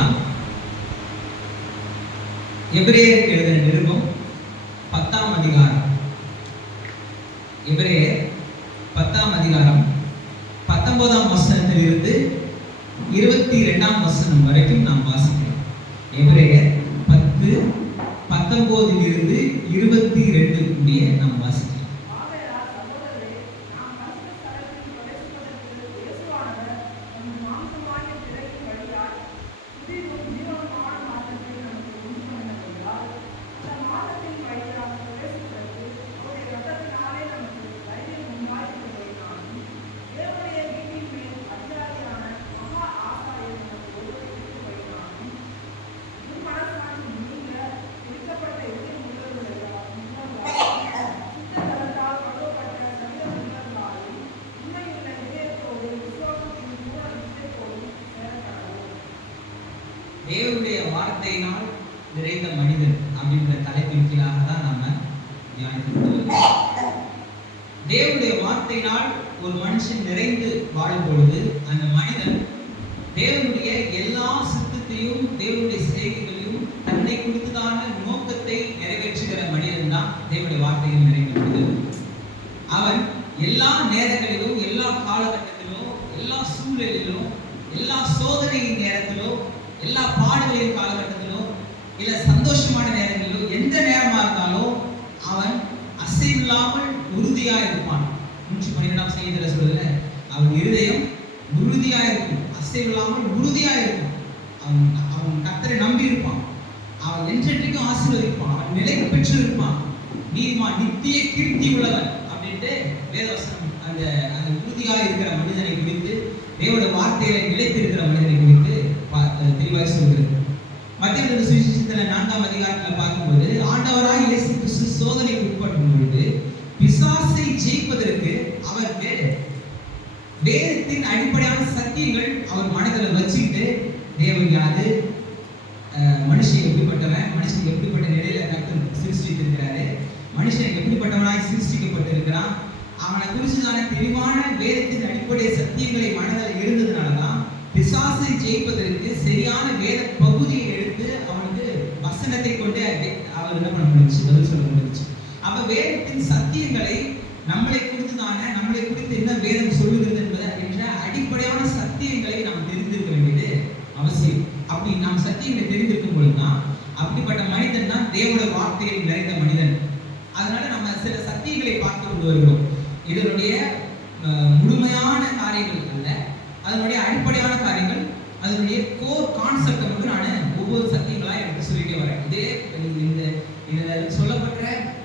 வாசிக்கலாம். எபிரேயருக்கு எழுதின நிருபம் 10ஆம் அதிகாரம். எபிரேயர் 10ஆம் அதிகாரம் 19ஆம் வசனத்தில் இருந்து 22ஆம் வசனம் வரைக்கும் நாம் வாசிக்கிறோம். எபிரேயர் 10:19 இருந்து 22 முடிய நாம் வாசிக்கிறோம். தேவனுடைய வார்த்தையினால் நிறைந்த மனிதன் அப்படின்ற தலைப்பின் கீழாக தான் நாம தியானித்து. தேவனுடைய வார்த்தையினால் ஒரு மனுஷன் நிறைந்து வாழும் பொழுது அந்த மனிதன் தேவனுடைய எல்லா சித்தத்தையும் தேவனுடைய செய்திகளையும் தன்னை குறித்ததான நோக்கத்தை நிறைவேற்றுகிற மனிதன் தான் தேவனுடைய வார்த்தையில் நிறைந்த மனிதன். அவன் எல்லா நேரங்களிலும், எல்லா காலகட்டத்திலும், எல்லா சூழலிலும், எல்லா சோதனையின் நேரத்திலும், எல்லா பாடுகளின் காலகட்டத்திலும், இல்ல சந்தோஷமான நேரங்களிலும், எந்த நேரமா இருந்தாலும் அவன் அசைவில்லாமல் உறுதியா இருப்பான். 112ஆம் சங்கீதத்துல சொல்லுதுல, அவன் இருதயம் உறுதியா இருக்கும், அசைவில்லாமல் உறுதியா இருக்கும். அவன் கர்த்தரை நம்பி இருப்பான், அவன் என்றென்றைக்கும் ஆசீர்வதிப்பான், அவன் நிலை பெற்று இருப்பான். நீதிமான் நித்திய கீர்த்தி உள்ளவன் அப்படின்ட்டு வேதவசனம் அந்த உறுதியா இருக்கிற மனிதனை குறித்து, தேவனுடைய வார்த்தையில நிலைத்திருக்கிற மனிதனை குறித்து தெளிவாய் சொல்கிறது. மத்திய சுவிசேஷத்துல 4ஆம் அதிகாரத்துல பார்க்கும்போது, ஆண்டவராய் இயேசு கிறிஸ்து சோதனைக்கு உட்படும் பொழுது பிசாசை ஜெயிப்பதற்கு அவருக்கு வேதத்தின் அடிப்படையான சத்தியங்கள் அவர் மனதில் வச்சுக்கிட்டு, தேவன் யாது, மனுஷன் எப்படிப்பட்டவன், மனுஷன் எப்படிப்பட்ட நிலையில கர்த்தர் சிருஷ்டித்திருக்கிறாரு, மனுஷன் எப்படிப்பட்டவனாய் சிருஷ்டிக்கப்பட்டிருக்கிறான், அவனை குறிச்சுதான தெளிவான வேதத்தின் அடிப்படை சத்தியங்களை மனதில் இருந்ததுனாலதான் பிசாசை ஜெயிப்பதற்கு சரியான வேத பகுதியை எடுத்து அவனுக்கு வசனத்தை கொண்டு அவர் என்ன பண்ண முடிச்சு, பதில் சொல்ல முடிச்சு. அப்ப வேதத்தின் சத்தியங்களை நம்மளை குறித்து என்ன வேதம் சொல்லுகிறது என்பதை என்ற அடிப்படையான சத்தியங்களை நாம் தெரிந்திருக்க வேண்டியது அவசியம். அப்படி நாம் சத்தியங்களை தெரிந்திருக்கும் பொழுதுதான் அப்படிப்பட்ட மனிதன் தான் தேவனுடைய வார்த்தையில் நிறைந்த மனிதன். அதனால நம்ம சில சத்தியங்களை பார்த்து கொண்டு வருகிறோம். இதனுடைய முழுமையான காரியங்கள் அல்ல, அதனுடைய அடிப்படையான காரியங்கள், அதனுடைய கோர் கான்செப்டை வந்து நான் ஒவ்வொரு சத்தியங்களா எனக்கு சொல்லிட்டே வரேன். இதே இந்த சொல்லப்பட்ட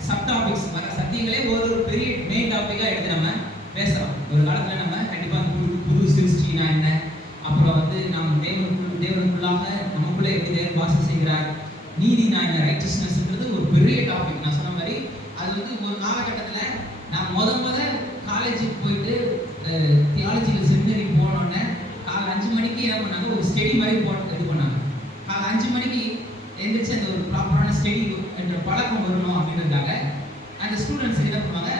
சப் டாபிக்ஸ் வர சத்தியங்களே ஒரு பெரிய மெயின் டாபிக்கா எடுத்து நம்ம பேசலாம். ஒரு காலத்துல நம்ம கண்டிப்பா புது சிருஷ்டினா என்ன, அப்புறம் வந்து நாம் தேவனுக்குள்ளாக நமக்குள்ள எப்படி தேவன் வாசம் செய்கிறார், நீதினா என்ன, ரைட்டஸ்னஸ்ன்றது ஒரு பெரிய டாபிக். நான் சொன்ன மாதிரி அது வந்து ஒரு காலகட்டத்துல நான் முத காலேஜுக்கு போயிட்டு தியாலஜிக்கல் செமினரி போனோடனே காலை 5 மணிக்கு என்ன பண்ணாங்க, ஒரு ஸ்டடி மாதிரி இது பண்ணாங்க. காலை 5 மணிக்கு எந்திரிச்சு அந்த ஒரு ப்ராப்பரான ஸ்டடி என்ற பழக்கம் வரணும் அப்படின்றதுக்காக அந்த ஸ்டூடெண்ட்ஸ் என்ன பண்ணுவாங்க,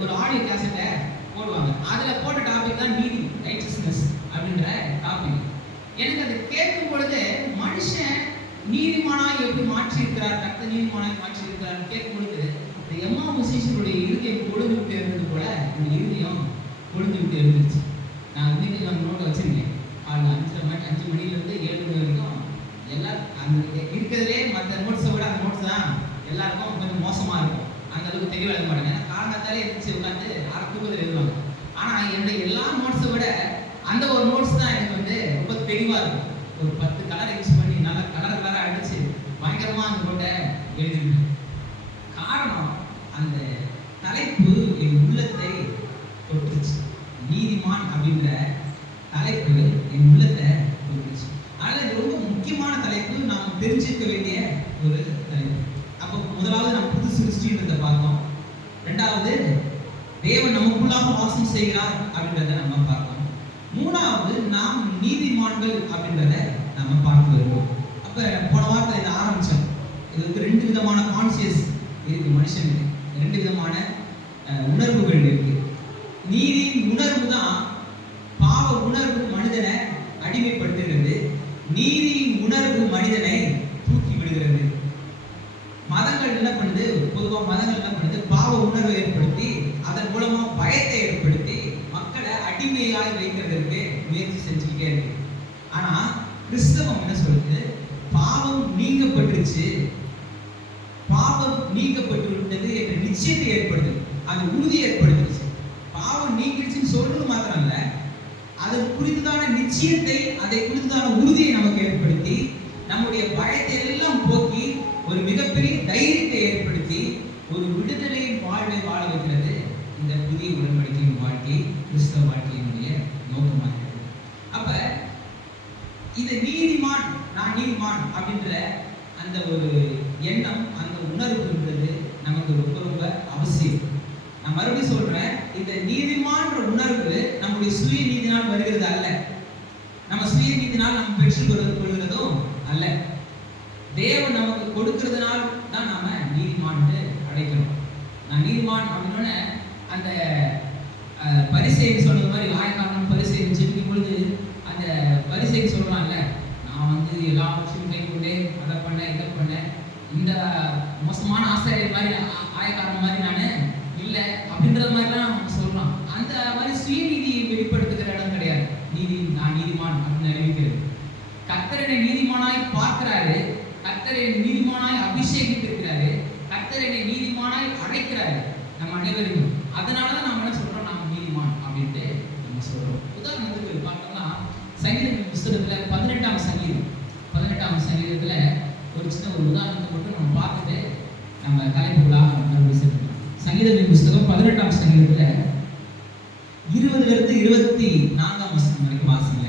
ஒரு ஆடியோ கேசட்டை போடுவாங்க. அதில் போட்ட டாபிக் தான் நீதி, ரைட்டஸ்னஸ் அப்படின்ற டாபிக். எனக்கு அது கேட்கும் பொழுது மனுஷன் நீதிமானாய் எப்படி மாற்றி இருக்கிறார், கர்த்தர் நீதிமானாய் மாற்றி இருக்கிறார் கேட்கும் பொழுது இந்த எம்மாவு சீஷருடைய இருதயம் கொழுந்து விட்டு இருந்தது போல இந்த இருதயம் கொழுந்து விட்டு இருந்துச்சு. நான் இன்னைக்கு நான் நோட்டை வச்சிருக்கேன். 5 மணிலேருந்து 7 மணி வரைக்கும் எல்லாம் அந்த இருக்கிறதுலே மற்ற நோட்ஸை விட அந்த நோட்ஸ் தான் எல்லாருக்கும் கொஞ்சம் மோசமாக இருக்கும். அந்த அளவுக்கு தெளிவாக எழுத மாட்டாங்க. ஏன்னா காரணத்தாலே இருந்துச்சு உட்காந்து தூக்கத்தில் எழுதுவாங்க. ஆனால் என்னுடைய எல்லா நோட்ஸை விட அந்த ஒரு நோட்ஸ் தான் எனக்கு வந்து ரொம்ப தெளிவாக இருக்கும். ஒரு 10 கலர் யூஸ் பண்ணி நல்லா கலராக அடிச்சு பயங்கரமாக அந்த நோட்டை எழுதிருக்கேன். காரணம், அந்த தலைப்பு என் உள்ளத்தை தொட்டுச்சு. நீதிமான் அப்படின்ற தலைப்பு என் உள்ளத்தை தொட்டுச்சு. அதனால இது ரொம்ப முக்கியமான தலைப்பு, நாம் தெரிஞ்சிருக்க வேண்டிய ஒரு தலைப்பு. அப்போ முதலாவது நாம் புது சிருஷ்டின்றதை பார்த்தோம். ரெண்டாவது தேவன் நமக்குள்ளாக வாசம் செய்கிறார் அப்படின்றத நம்ம பார்த்தோம். மூணாவது நாம் நீதிமான்கள் அப்படின்றத நம்ம பார்த்து வருவோம். அப்ப போன வாரத்தில் இதை ஆரம்பிச்சோம். இதுக்கு 2 விதமான கான்சியஸ் இருக்கு மனுஷனுக்கு, 2 விதமான உணர்வுகள் இருக்கு. நீதியின் உணர்வு தான் பாவ உணர்வு மனிதனை அடிமைப்படுத்துகிறது. நீதியின் உணர்வு மனிதனை தூக்கி விடுகிறது. மதங்கள் என்ன பண்ணுது? பொதுவா மதங்கள் என்ன பண்ணுது? பாவ உணர்வை ஏற்படுத்தி அதன் மூலமா பயத்தை ஏற்படுத்தி மக்களை அடிமையாய் வைக்கிறதுக்கு முயற்சி செஞ்சுக்கிட்டே இருக்கு. ஆனா கிறிஸ்தவம் என்ன சொல்லுது? பாவம் நீங்கப்பட்டுருச்சு, பாவம் நீங்கப்பட்டு விட்டது என்ற நிச்சயத்தை ஏற்படுது, அது உறுதி ஏற்படுத்துச்சு. பாவம் நீங்கிடுச்சுன்னு சொல்றது மாத்திரம் இல்ல, அது குறித்துதான நிச்சயத்தை, அதை குறித்துதான உறுதியை நமக்கு ஏற்படுத்தி நம்முடைய பயத்தை எல்லாம் போக்கி ஒரு மிகப்பெரிய தைரியத்தை ஏற்படுத்தி ஒரு விடுதலையின் வாழ்வை வாழ வைக்கிறது இந்த புதிய உடன்படிக்கையின் வாழ்க்கை, கிறிஸ்தவ வாழ்க்கையினுடைய நோக்கமாக இருக்கிறது. அப்ப இந்த நீதிமான், நான் நீதிமான் அப்படின்ற அந்த ஒரு எண்ணம், அந்த உணர்வுன்றது நமக்கு ரொம்ப ரொம்ப அவசியம். நான் மறுபடியும் சொல்றேன், இந்த நீதிமான்ற உணர்வு நம்முடைய சுய நீதினால் வருகிறது அல்ல, நம்ம சுய நீதினால் நம்ம பெற்றுக் கொள்கிறதும் அல்ல. தேவன் நமக்கு கொடுக்கிறதுனால தான் நாம நீதிமான் அழைக்கிறோம். நான் நீதிமான் அப்படின்னோட அந்த பரிசேயன் சொல்றது மாதிரி ஆயக்காரன் பரிசேயன் ஜெபிக்கும் பொழுது அந்த பரிசேயன் சொல்றான்ல, நான் வந்து எல்லாவற்றையும் கை கொண்டே அதை பண்ண இதை பண்ண, இந்த மோசமான ஆசிரியர் மாதிரி ஆயக்காரன் மாதிரி நான் இல்லை அப்படின்றது மாதிரிலாம் அவன் சொல்றான். அந்த மாதிரி சுயநீதியை வெளிப்படுத்துகிற இடம் கிடையாது நீதி. நான் நீதிமான் அப்படின்னு அறிவிக்கிறது. கர்த்தரை நீதிமானாய் பார்க்கிறாரு, கர்த்தரை நீதிமானாய் அபிஷேகித்திருக்கிறாரு, கர்த்தரை நீதிமானாய் அழைக்கிறாரு நம்ம அனைவருக்கும். அதனாலதான் நம்ம என்ன சொல்றோம்? நாம் நீதிமான் அப்படின்ட்டு நம்ம சொல்றோம். உதாரணத்துக்கு பார்த்தோம்னா சங்கீத புஸ்தகத்துல 18ஆம் சங்கீதத்துல ஒரு சின்ன ஒரு உதாரணத்தை மட்டும் நம்ம பார்த்துட்டு நம்ம கலைப்புகளாக மறுபடியும் செல்றோம். சங்கீதத்தின் புஸ்தகம் 18ஆம் சங்கீதத்துல 20 24 வசனம் வரைக்கும் வாசிங்க.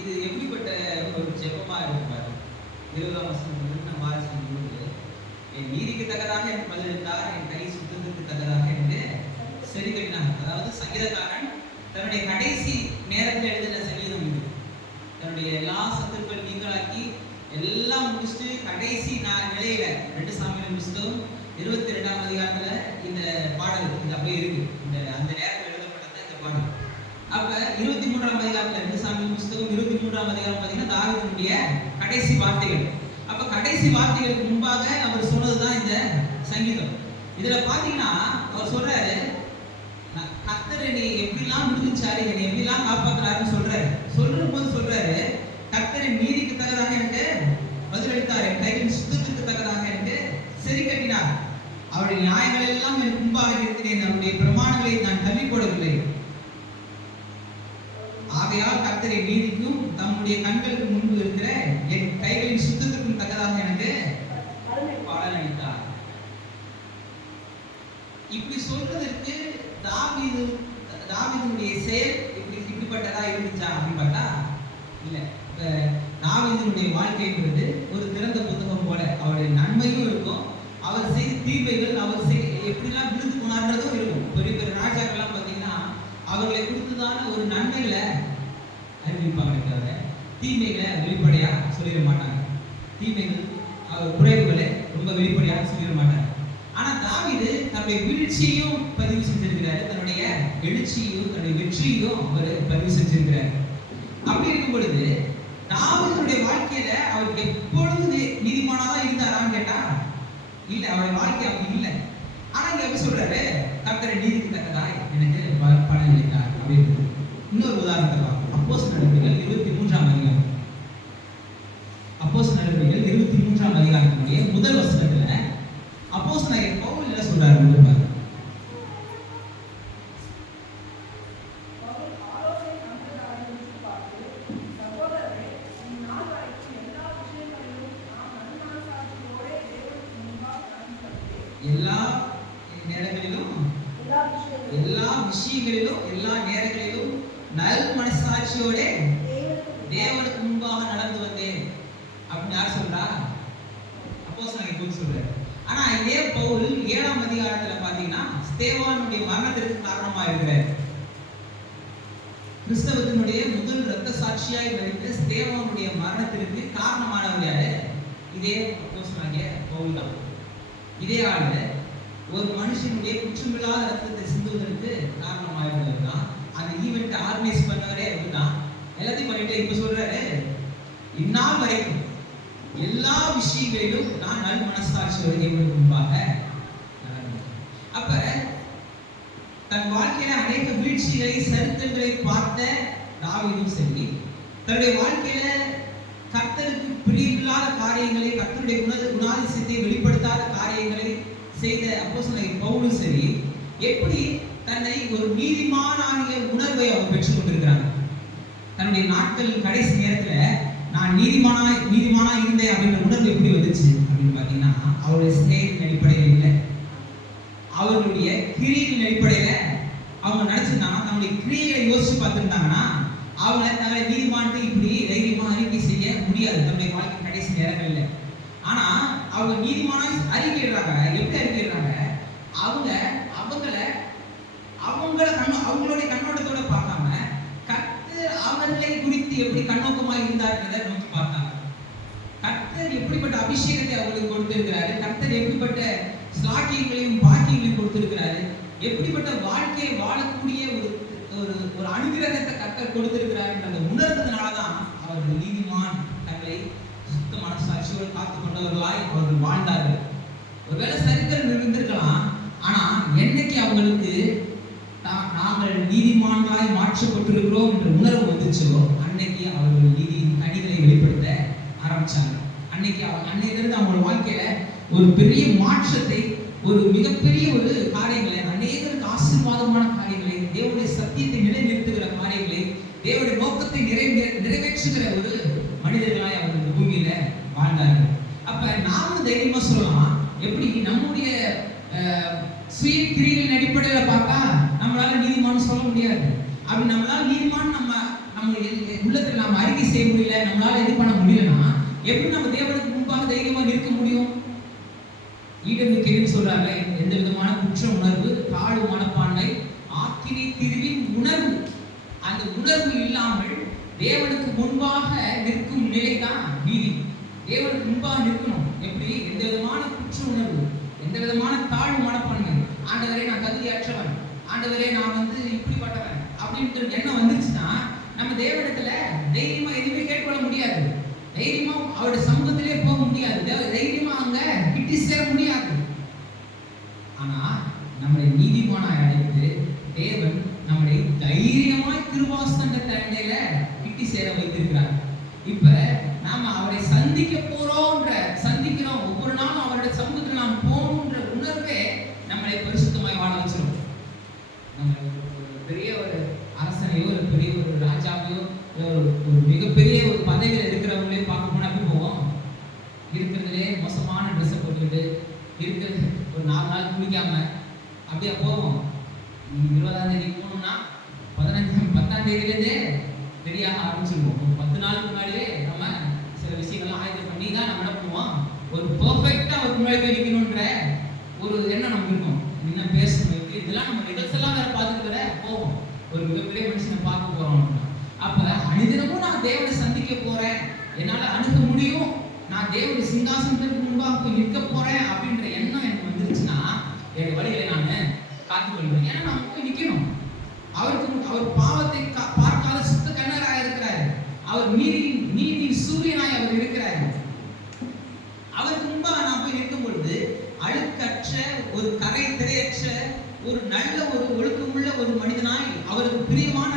இது எப்படிப்பட்ட ஒரு ஜெபமா இருப்பாரு? 20ஆம் வசனம் நம்ம வாசிக்கும் பொழுது, என் நீதிக்கு தக்கதாக எனக்கு பதிலளித்தார், என் கை சுத்தத்துக்கு தக்கதாக என்று சரி கட்டினார். அதாவது சங்கீதக்காரன் தன்னுடைய கடைசி நேரத்தில் எழுதின சங்கீதம் இது. தன்னுடைய எல்லா சத்துக்கள் நீங்களாக்கி எல்லாம் முடிச்சுட்டு கடைசி நிலையில 2 சாமுவேல் புஸ்தகம் 22ஆம் அதிகாரத்துல இந்த பாடல் இது அப்படியே இருக்கு. அந்த நேரத்தில் எழுதப்பட்டது இந்த பாடல். அப்ப 23ஆம் அதிகாரத்துல 2 சாமுவேல் புஸ்தகம் 23ஆம் அதிகாரம் பார்த்தீங்கன்னா தாவீதுடைய கடைசி வார்த்தைகள். அப்ப கடைசி வார்த்தைகளுக்கு முன்பாக அவர் சொன்னதுதான் இந்த சங்கீதம். இதுல பாத்தீங்கன்னா அவர் சொல்றாரு, கர்த்தர் என்னை எப்படிலாம் விடுவிச்சாரு, என்னை எப்படிலாம் காப்பாத்துறாருன்னு சொல்றாரு. போது சொல்றாரு, கர்த்தரின் நீதிக்கு தக்கதாக எனக்கு பதிலளித்தார், என் கையின் சுத்தத்துக்கு தக்கதாக எனக்கு சரி கட்டினார், அவருடைய நியாயங்கள் எல்லாம் எனக்கு முன்பாக இருக்கிறேன், அவருடைய பிரமாணங்களை நான் தள்ளி போடவில்லை. ஆகையால் கர்த்தரை நீதிக்கும் தம்முடைய கண்களுக்கு முன்பு இருக்கிற என் கைகளின் சுத்தத்துக்கும் தக்கதாக எனக்கு பலன் அளித்தார். இப்படி சொல்றதற்கு தாவீதுடைய செயல் இப்படிப்பட்டதா இருந்துச்சா அப்படின்னு பார்த்தா இல்ல. தாவீதுடைய வாழ்க்கைன்றது ஒரு திறந்த புத்தகம் போல. அவருடைய நன்மையும் இருக்கும், அவர் செய்த தீமைகள், அவர் எப்படிலாம் விழுந்து போனார்ன்றதும் இருக்கும். பெரிய பெரிய ராஜாக்கள்லாம் பார்த்தீங்கன்னா அவர்களை குறித்துதான ஒரு நன்மைகளை அறிவிப்பாங்க, தவிர தீமைகளை வெளிப்படையா சொல்லிட மாட்டாங்க. தீமைகள் குறைவுகளை ரொம்ப வெளிப்படையாக சொல்லிட மாட்டாங்க. ஆனா தாவீது தன்னுடைய வீழ்ச்சியையும் பதிவு செஞ்சிருக்கிறாரு, தன்னுடைய எழுச்சியையும் தன்னுடைய வெற்றியையும் அவர் பதிவு செஞ்சிருக்கிறார். அப்படி இருக்கும் பொழுது தாவீதுடைய வாழ்க்கையில அவர் எப்பொழுது நீதிமானாதான் இருந்தாரான்னு கேட்டா இல்ல, அவருடைய வாழ்க்கை அப்படி இல்லை. ஆனா இங்க எப்படி சொல்றாரு, கர்த்தரை நீதிக்கு தக்கதாய் எனக்கு பலன் அளித்தார் அப்படின்னு. இன்னொரு உதாரணத்தை பார்ப்போம். அப்போஸ்தலர் நடவடிக்கைகள் 23ஆம் அதிகாரம். அப்போஸ்தலர் நடவடிக்கைகள் 23ஆம் அதிகாரத்தினுடைய முதல் வசனத்துல அப்போஸ்தலர் பவுல் என்ன சொல்றாரு பாருங்க. எல்லா நேரங்களிலும், எல்லா விஷயங்களிலும், எல்லா நேரங்களிலும் நல் மனசாட்சியோட தேவனுக்கு முன்பாக நடந்து வந்தேன் அப்படின்னு யார் சொல்றா? அப்போஸ்தலனாகிய பவுல் சொல்றாரு. ஆனா இதே பவுல் 7ஆம் அதிகாரத்துல பாத்தீங்கன்னா ஸ்தேவானுடைய மரணத்திற்கு காரணமா இருக்கிறார். கிறிஸ்தவத்தினுடைய முதல் இரத்த சாட்சியாய் மரித்த ஸ்தேவானுடைய மரணத்திற்கு காரணமானவர் யாரு? இதே அப்போஸ்தலனாகிய பவுல் தான். இதே ஆளு ஒரு மனுஷனுடைய குற்றமில்லாத ரத்தத்தை சிந்துவதற்கு காரணமாயிருந்தவர் தான். அந்த ஈவெண்ட் ஆர்கனைஸ் பண்ணவரே அவர் தான். எல்லாத்தையும் பண்ணிட்டு இப்ப சொல்றாரு, இந்நாள் வரைக்கும் எல்லா விஷயங்களிலும் நான் நல் மனசாட்சியோட தேவனுக்கு முன்பாக நடந்தேன். அப்ப தன் வாழ்க்கையில அநேக வீழ்ச்சிகளை சரித்திரங்களை பார்த்த தாவீதும் சரி, தன்னுடைய வாழ்க்கையில கர்த்தருக்கு பிரியமில்லாத காரியங்களை, கர்த்தருடைய குணாதிசயத்தை வெளிப்படுத்தாத காரியங்களை செய்த அப்போஸ்தலனாகிய பவுலும் சரி, எப்படி தன்னை ஒரு நீதிமானாகிய உணர்வை அவர் பெற்றுக் கொண்டிருக்கிறாங்க. தன்னுடைய நாட்கள் கடைசி நேரத்துல நான் நீதிமானா இருந்தேன் அப்படின்ற உணர்வு எப்படி வந்துச்சு அப்படின்னு பாத்தீங்கன்னா, அவருடைய செயலின் அடிப்படையில் இல்லை, அவர்களுடைய கிரியையின் அடிப்படையில அவங்க நினைச்சிருந்தாங்கன்னா, நம்முடைய கிரியைகளை யோசிச்சு பார்த்திருந்தாங்கன்னா அவங்க தங்களை நீதிமான்ட்டு இப்படி தைரியமா அறிக்கை செய்ய முடியாது தன்னுடைய வாழ்க்கை கடைசி நேரங்கள்ல. ஆனா அவங்க நீதிமானா அறிக்கையிடுறாங்க. எப்படி அறிக்கையிடுறாங்க? அவங்களுடைய கண்ணோட்டத்தோட பார்க்காம கர்த்தர் அவர்களை குறித்து எப்படி கண்ணோக்கமாக இருந்தார்ன்றதை நோக்கி பார்த்தாங்க. கர்த்தர் எப்படிப்பட்ட அபிஷேகத்தை அவர்களுக்கு கொடுத்திருக்கிறாரு, கர்த்தர் எப்படிப்பட்ட ஸ்லாக்கியங்களையும் பாக்கியங்களையும் கொடுத்திருக்கிறாரு, எப்படிப்பட்ட வாழ்க்கையை வாழக்கூடிய ஒரு அனுகிரகத்தை கர்த்தர் கொடுத்திருக்கிறாருன்றதை உணர்ந்ததுனாலதான் அவர்கள் நீதிமான் தங்களை சுத்த மனசாட்சியோடு காத்துக் கொண்டவர்களாய் அவர்கள் வாழ்ந்தார்கள். ஒருவேளை சரித்திரம் இருந்திருக்கலாம், ஆனா என்னைக்கு அவங்களுக்கு நாங்கள் நீதிமான்களாய் மாற்றப்பட்டிருக்கிறோம் என்ற உணர்வு வந்துச்சோ அன்னைக்கு அவர்கள் நீதியின் கனிகளை வெளிப்படுத்த ஆரம்பிச்சாங்க. அன்னையிலிருந்து அவங்க வாழ்க்கையில ஒரு பெரிய மாற்றத்தை, ஒரு மிகப்பெரிய ஒரு காரியங்களை, அநேகருக்கு ஆசீர்வாதமான காரியங்களை, தேவனுடைய சத்தியத்தை நிலைநிறுத்துகிற காரியங்களை, தேவனுடைய நோக்கத்தை நிறைவேற்றுகிற ஒரு மனிதர்களாய் அவர்கள் பூமியில வாழ்ந்தார்கள். அப்ப நாமும் தைரியமா சொல்லலாம், எப்படி நம்முடைய சுய கிரிகளின் அடிப்படையில பார்த்தா நம்மளால நீதிமான் சொல்ல முடியாது. அப்படி நம்மளால நீதிமான் நம்ம உள்ளத்துல நம்ம அறிக்கை செய்ய முடியல, நம்மளால இது பண்ண முடியலன்னா எப்படி நம்ம தேவனுக்கு முன்பாக தைரியமா நிற்க முடியும்? ஈடுன்னு சொல்றாங்க, எந்த விதமான குற்ற உணர்வு, தாழ்வு மனப்பான்மை, ஆக்கினை திரிவின் உணர்வு, அந்த உணர்வு இல்லாமல் தேவனுக்கு முன்பாக நிற்கும் நிலைதான் நீதி. தேவனுக்கு முன்பாக நிற்கணும். எப்படி? எந்த விதமான குற்ற உணர்வு, எந்த விதமான தாழ்வு மனப்பான்மை, ஆண்டவரே நான் தகுதியற்றவன், ஆண்டவரே நான் இப்படிப்பட்டவன் அப்படின்ற எண்ணம் வந்துருச்சுன்னா நம்ம தேவனிடத்துல தைரியமா எதுவுமே கேட்கொள்ள முடியாது, தைரியமா அவருடைய சமூகத்திலே போக முடியாது, தைரியமா அங்க கிட்டி சேர முடியாது. ஆனா நம்மளை நீதிமானாய் அழைத்து தேவன் நம்மளை தைரியமாய் கிருபாசன தண்டையில கிட்டி சேர வைத்திருக்கிறார். இப்ப நாம அவரை சந்திக்கிறோம், ஒவ்வொரு நாளும் அவருடைய சமூகத்தில் நாம் போகணுன்ற உணர்வே நம்மளை பரிசுத்தமாய் வாழ வச்சிடும். நம்ம பெரிய ஒரு அரசனையோ, ஒரு பெரிய ஒரு ராஜாவையோ, ஒரு மிகப்பெரிய ஒரு பதவியில இருக்கிறவங்களே பார்க்க போனா எப்படி போவோம்? இருக்கிறதுலே மோசமான ட்ரெஸ்ஸை போட்டுக்கிட்டு, இருக்கிறது ஒரு 4 நாள் குளிக்காம அப்படியே போவோம். 20ஆம் தேதி போகணும்னா 10ஆம் தேதியிலேருந்தே ரெடியாக ஆரம்பிச்சிருவோம். ஒரு 10 நாளுக்கு முன்னாடியே நம்ம சில விஷயங்கள்லாம் ஆயத்தம் பண்ணி தான் நம்ம என்ன பண்ணுவோம், ஒரு பெர்ஃபெக்டா ஒரு முன்னாடி போய் நிற்கணுன்ற ஒரு எண்ணம் நமக்கு இருக்கும். என்ன பேசணும், இதெல்லாம் நம்ம ரிகல்ஸ் எல்லாம் வேற பார்த்துட்டு வேற போவோம். ஒரு மிகப்பெரிய மனுஷனை பார்க்க போறோம். அப்ப அனுதினமும் நான் தேவனை சந்திக்க போறேன், என்னால அணுக முடியும், நான் தேவனுடைய சிங்காசனத்துக்கு முன்பாக போய் நிற்க போறேன் அப்படின்ற எண்ணம் எனக்கு வந்துருச்சுன்னா என் வழிகளை நான் காத்துக்கொள்வேன். ஏன்னா நான் போய் நிற்கணும். அவர் பாவத்தை பார்க்காத சுத்த கண்ணராக இருக்கிறார். அவர் நீதி சூரியனாய் அவர் இருக்கிறார். அவருக்கு முன்பாக நான் போய் நிற்கும் பொழுது அழுக்கற்ற, ஒரு கரை திரையற்ற, ஒரு நல்ல, ஒரு ஒழுக்கமுள்ள ஒரு மனிதனாய், அவருக்கு பிரியமான,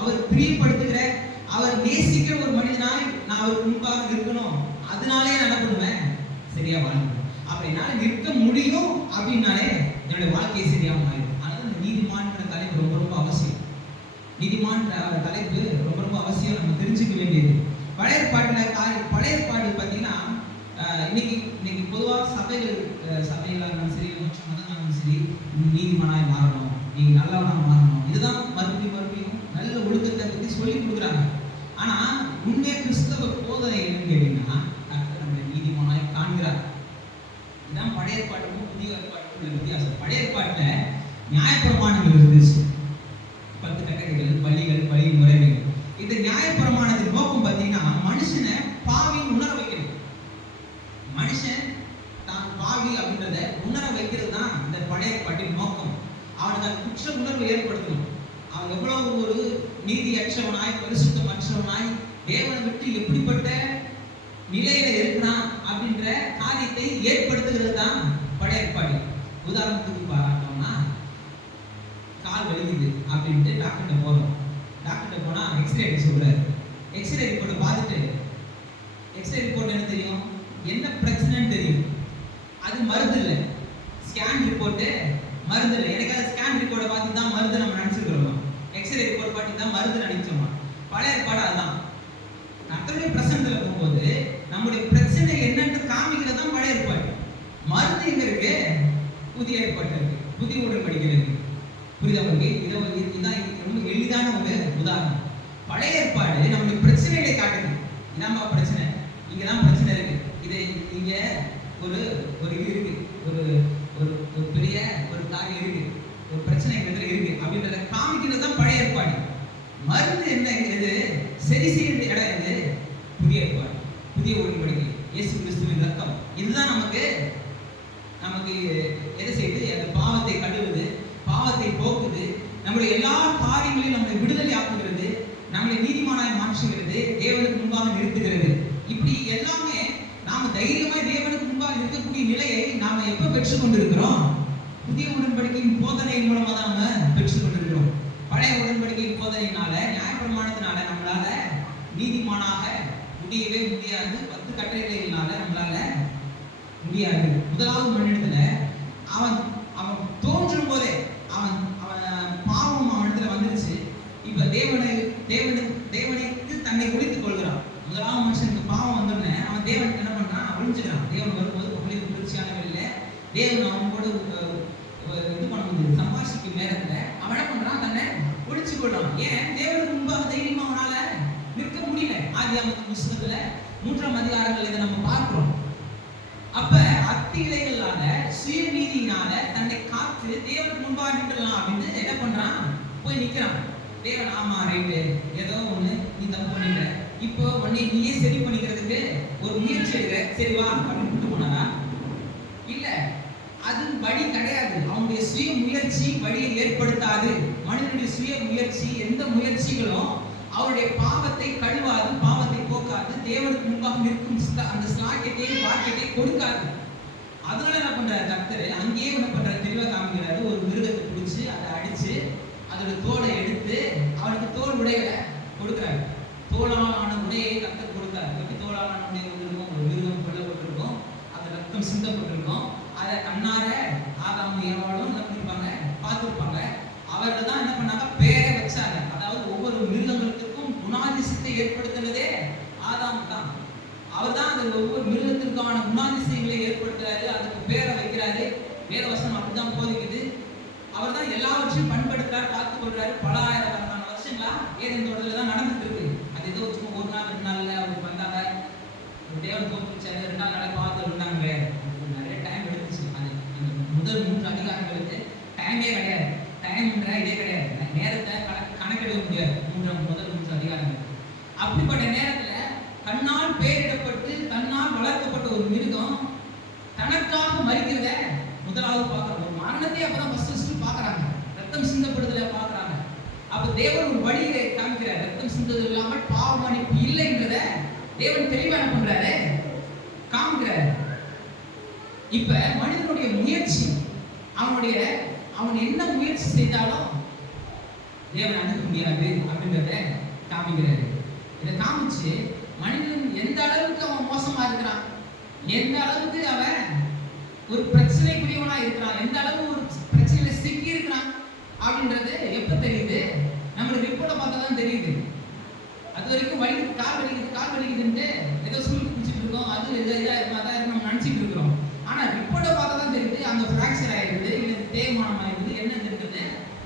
அவர் பிரியப்படுத்துகிற, அவர் நேசிக்கிற ஒரு மனிதனாய் நான் அவருக்கு முன்பாக இருக்கணும். அதனாலே நான் என்ன பண்ணுவேன்? சரியா வாழ்வேன். அப்ப என்னால நிற்க முடியும் அப்படின்னாலே என்னுடைய வாழ்க்கையை சரியா மாறிடும். அதனால இந்த நீதிமான்ற தலைப்பு ரொம்ப ரொம்ப அவசியம். நீதிமான்ற தலைப்பு ரொம்ப ரொம்ப அவசியம், நம்ம தெரிஞ்சுக்க வேண்டியது. பழைய ஏற்பாடு பார்த்தீங்கன்னா இன்னைக்கு பொதுவாக சபைகளாக இருந்தாலும் சரி, மற்ற மதங்களாலும் சரி, நீதிமானாய் மாறணும், நீங்க நல்லவனாக மாறணும், இதுதான் மறுபடியும் மறுபடியும் நல்ல ஒழுக்கத்தை பற்றி சொல்லி கொடுக்குறாங்க. ஆனா உண்மையா கிறிஸ்தவ போதனை என்னன்னு கேட்டீங்கன்னா, கர்த்தர் நம்மை நீதிமானாய் காண்கிறார். இதுதான் பழைய ஏற்பாட்டுக்கும் புதிய ஏற்பாட்டுக்கும் உள்ள வித்தியாசம். பழைய ஏற்பாட்டுல நியாயப்பிரமாணங்கள் இருந்துச்சு, 10 கட்டளைகள், பலிகள், பலி முறைகள். இந்த நியாயப்பிரமாணத்தின் நோக்கம் பார்த்தீங்கன்னா மனுஷனை பாவி உணர வைக்கணும். மனுஷன் தான் பாவி அப்படின்றத உணர வைக்கிறது தான் இந்த பழைய ஏற்பாட்டின் நோக்கம். அவனுக்கு அந்த குற்ற உணர்வை ஏற்படுத்தணும். அவன் எவ்வளவு ஒரு நீதியற்றவனாய், பரிசுத்தமற்றவனாய், தேவனை விட்டு எப்படிப்பட்ட நிலையில இருக்கிறான் அப்படின்ற காரியத்தை ஏற்படுத்துகிறது தான் பழைய ஏற்பாடு. உதாரணத்துக்கு பார்த்தோம்னா, கால் வலிக்குது அப்படின்ட்டு டாக்டர்கிட்ட போறோம். டாக்டர்கிட்ட போனா எக்ஸ்ரே எடுக்க சொல்றாரு. எக்ஸ்ரே ரிப்போர்ட்டை பார்த்துட்டு, எக்ஸ்ரே ரிப்போர்ட் என்ன தெரியும், என்ன பிரச்சனைன்னு தெரியும். அது மருந்து இல்லை. ஸ்கேன் ரிப்போர்ட்டு மருந்து இல்லை. எனக்கு அது ஸ்கேன் ரிப்போர்ட்டை பார்த்து தான் மருந்து நம்ம நினைச்சிருக்கிறோமா, எக்ஸ்ரே ரிப்போர்ட் பார்த்து தான் மருந்து நினைச்சோமா? பழைய ஏற்பாடு அதுதான். கர்த்தருடைய பிரசன்னத்துல போகும்போது நம்முடைய பிரச்சனை என்னன்னு காமிக்கிறது தான் பழைய ஏற்பாடு. மருந்து எங்க இருக்கு? புதிய ஏற்பாடு இருக்கு, புதிய உடன்படிக்கை இருக்கு. புரியுதா உங்களுக்கு? இதுதான் ரொம்ப எளிதான ஒரு உதாரணம். பழைய ஏற்பாடு நம்முடைய பிரச்சனைகளை காட்டுது. இதான்பா பிரச்சனை, இங்கதான் பிரச்சனை இருக்கு, இது இங்க ஒரு ஒரு இது இருக்கு, ஒரு ஒரு பெரிய ஒரு காரியம் இருக்கு, ஒரு பிரச்சனை இருக்கு அப்படின்றத காமிக்கிறது தான் பழைய ஏற்பாடு. மருந்து என்ன? இது சரி செய்யற இடம் இது புதிய ஏற்பாடு, புதிய உடன்படிக்கை, இயேசு கிறிஸ்துவின் ரத்தம். இதுதான் நமக்கு எதை செய்யுது? அந்த பாவத்தை கழுவுது, பாவத்தை போக்குது, நம்முடைய எல்லா காரியங்களையும் நம்மை விடுதலை ஆக்குகிறது, நம்மளை நீதிமானாய் மாற்றுகிறது, தேவனுக்கு முன்பாக நிறுத்துகிறது. இப்படி எல்லாமே நாம தைரியமாய் தேவனுக்கு முன்பாக இருக்கக்கூடிய நிலையை நாம எப்ப பெற்றுக் கொண்டிருக்கிறோம்? புதிய உடன்படிக்கையின் போதனையின் மூலமா தான் நாம பெற்றுக் கொண்டிருக்கிறோம். பழைய உடன்படிக்கையின் போதனையினால, நியாயப்பிரமாணத்தினால நம்மளால நீதிமானாக முடியவே முடியாது. 10 கட்டளைகளினால நம்மளால முடியாது. முதலாவது மனிதத்துல அவன் தோன்றும் போதே அவன் பாவம் அவனிடத்துல வந்துருச்சு. இப்ப தேவனுக்கு தன்னை ஒழித்துக் கொள்கிறான். முதலாவது மனுஷனுக்கு பாவம் வந்தோடனே அவன் தேவனுக்கு என்ன பண்றான்? ஒழிஞ்சுக்கிறான். தேவன் வரும்போது புகழில் குளிர்ச்சியானவர்கள தேவன் அவன் கூட இது பண்ணும்போது சம்பாஷிக்கும் நேரத்துல அவன் என்ன பண்றான்? தன்னை ஒழிச்சு கொள்றான். ஏன்? தேவனுக்கு முன்பாக தைரியமா அவனால நிற்க முடியல. ஆதியாகமத்தின் புத்தகத்துல 3ஆம் அதிகாரங்கள் இதை நம்ம பார்க்கிறோம். அப்ப அத்தியிலைகளால சுயநீதியினால தன்னை காத்து தேவனுக்கு முன்பாக நிற்கலாம் அப்படின்னு என்ன பண்றான்? போய் நிக்கிறான். தேவன் ஆமா ரைட்டு, ஏதோ ஒண்ணு நீ தப்பு பண்ணிட்ட, இப்போ உன்னை நீயே சரி பண்ணிக்கிறதுக்கு ஒரு முயற்சி எடுக்கிற, சரி வா அப்படின்னு கூட்டு போனாரா? இல்ல, அது வழி கிடையாது. அவனுடைய சுய முயற்சி வழியை ஏற்படுத்தாது. மனிதனுடைய சுய முயற்சி, எந்த முயற்சிகளும் அவருடைய பாவத்தை கழுவாது, பாவத்தை போக்காது, தேவனுக்கு முன்பாக நிற்கும் அந்த ஸ்லாக்கியத்தை வாக்கியத்தை கொடுக்காது. அதனால என்ன பண்றாரு கர்த்தர்? அங்கேயே என்ன பண்றாரு? தெளிவா காமிக்கிறாரு. ஒரு மிருகத்தை பிடிச்சு அதை அடிச்சு அதோட தோலை எடுத்து அவனுக்கு தோல் உடைகளை கொடுக்குறாரு. தோளால் ஆன உடையை கர்த்தர் கொடுத்தாரு. எப்படி தோளால் ஆன உடைய இருக்கும்? ஒரு மிருகம் கொல்லப்பட்டிருக்கும், அது ரத்தம் சிந்தப்பட்டிருக்கும். அதை கண்ணார ஆதாமும் ஏவாளும் என்ன பண்ணிருப்பாங்க? பார்த்துருப்பாங்க. அவர்கள் தான் என்ன பண்ணாங்க? பேரை வச்சாங்க. அதாவது ஒவ்வொரு மிருகங்களுக்கும் குணாதிசயத்தை ஏற்படுத்துனதே ஆதாம் தான். அவர் தான் அந்த ஒவ்வொரு மிருகத்திற்கான குணாதிசயங்களை ஏற்படுத்துறாரு, அதுக்கு பேரை வைக்கிறாரு. வேதவசனம் அப்படிதான் போதிக்குது. அவர் தான் எல்லாவற்றையும் பண்படுத்துறாரு, பார்த்துக் கொள்றாரு. பல ஆயிரக்கணக்கான வருஷங்களா ஏதேன் தோட்டத்துல தான் நடந்துட்டு இருக்கு. அது ஏதோ சும்மா ஒரு நாள் 2 நாள்ல அவருக்கு வந்தாங்க, தேவன் தோற்பிச்சாரு, 2 நாள் பார்த்து இருந்தாங்க. நிறைய டைம் எடுத்துச்சு. அது முதல் 3 அதிகாரங்களுக்கு டைமே கிடையாது. டைம்ன்ற இதே கிடையாது. நேரத்தை கணக்கெடுக்க முடியாது. முதல் 3 அதிகாரங்கள். அப்படிப்பட்ட நேரத்துல கண்ணால் பெயரிடப்பட்டு தன்னால் வளர்க்கப்பட்ட ஒரு மிருகம் தனக்காக மரிக்கிறத முதலாவது பார்க்கறோம். ஒரு மரணத்தை அப்பதான் ஃபர்ஸ்ட் பார்க்கறாங்க. ரத்தம் சிந்தப்படுதல பார்க்கறாங்க. அப்ப தேவன் ஒரு வழியை காமிக்கிறார். ரத்தம் சிந்துதல் இல்லாமல் பாவ மன்னிப்பு இல்லைன்றத தேவன் தெளிவா என்ன பண்றாரு? காமிக்கிறார். இப்ப மனிதனுடைய முயற்சி, அவன் என்ன முயற்சி செய்தாலும் தேவன் அணுக முடியாது அப்படின்றத காமிக்கிறாரு. இதை காமிச்சு மனிதன் எந்த அளவுக்கு அவன் மோசமா இருக்கிறான், எந்த அளவுக்கு அவன் ஒரு பிரச்சனைக்குரியவனா இருக்கிறான், எந்த அளவு ஒரு பிரச்சனையில சிக்கி இருக்கிறான் அப்படின்றது எப்ப தெரியுது? நம்மளோட ரிப்போர்ட்டை பார்த்தா தான் தெரியுது. அது வரைக்கும் கால் வலிக்குதுன்ட்டு ஏதோ சுருக்கு குடிச்சிட்டு இருக்கோம், அது இதாக நம்ம நினைச்சிட்டு இருக்கிறோம். ஆனா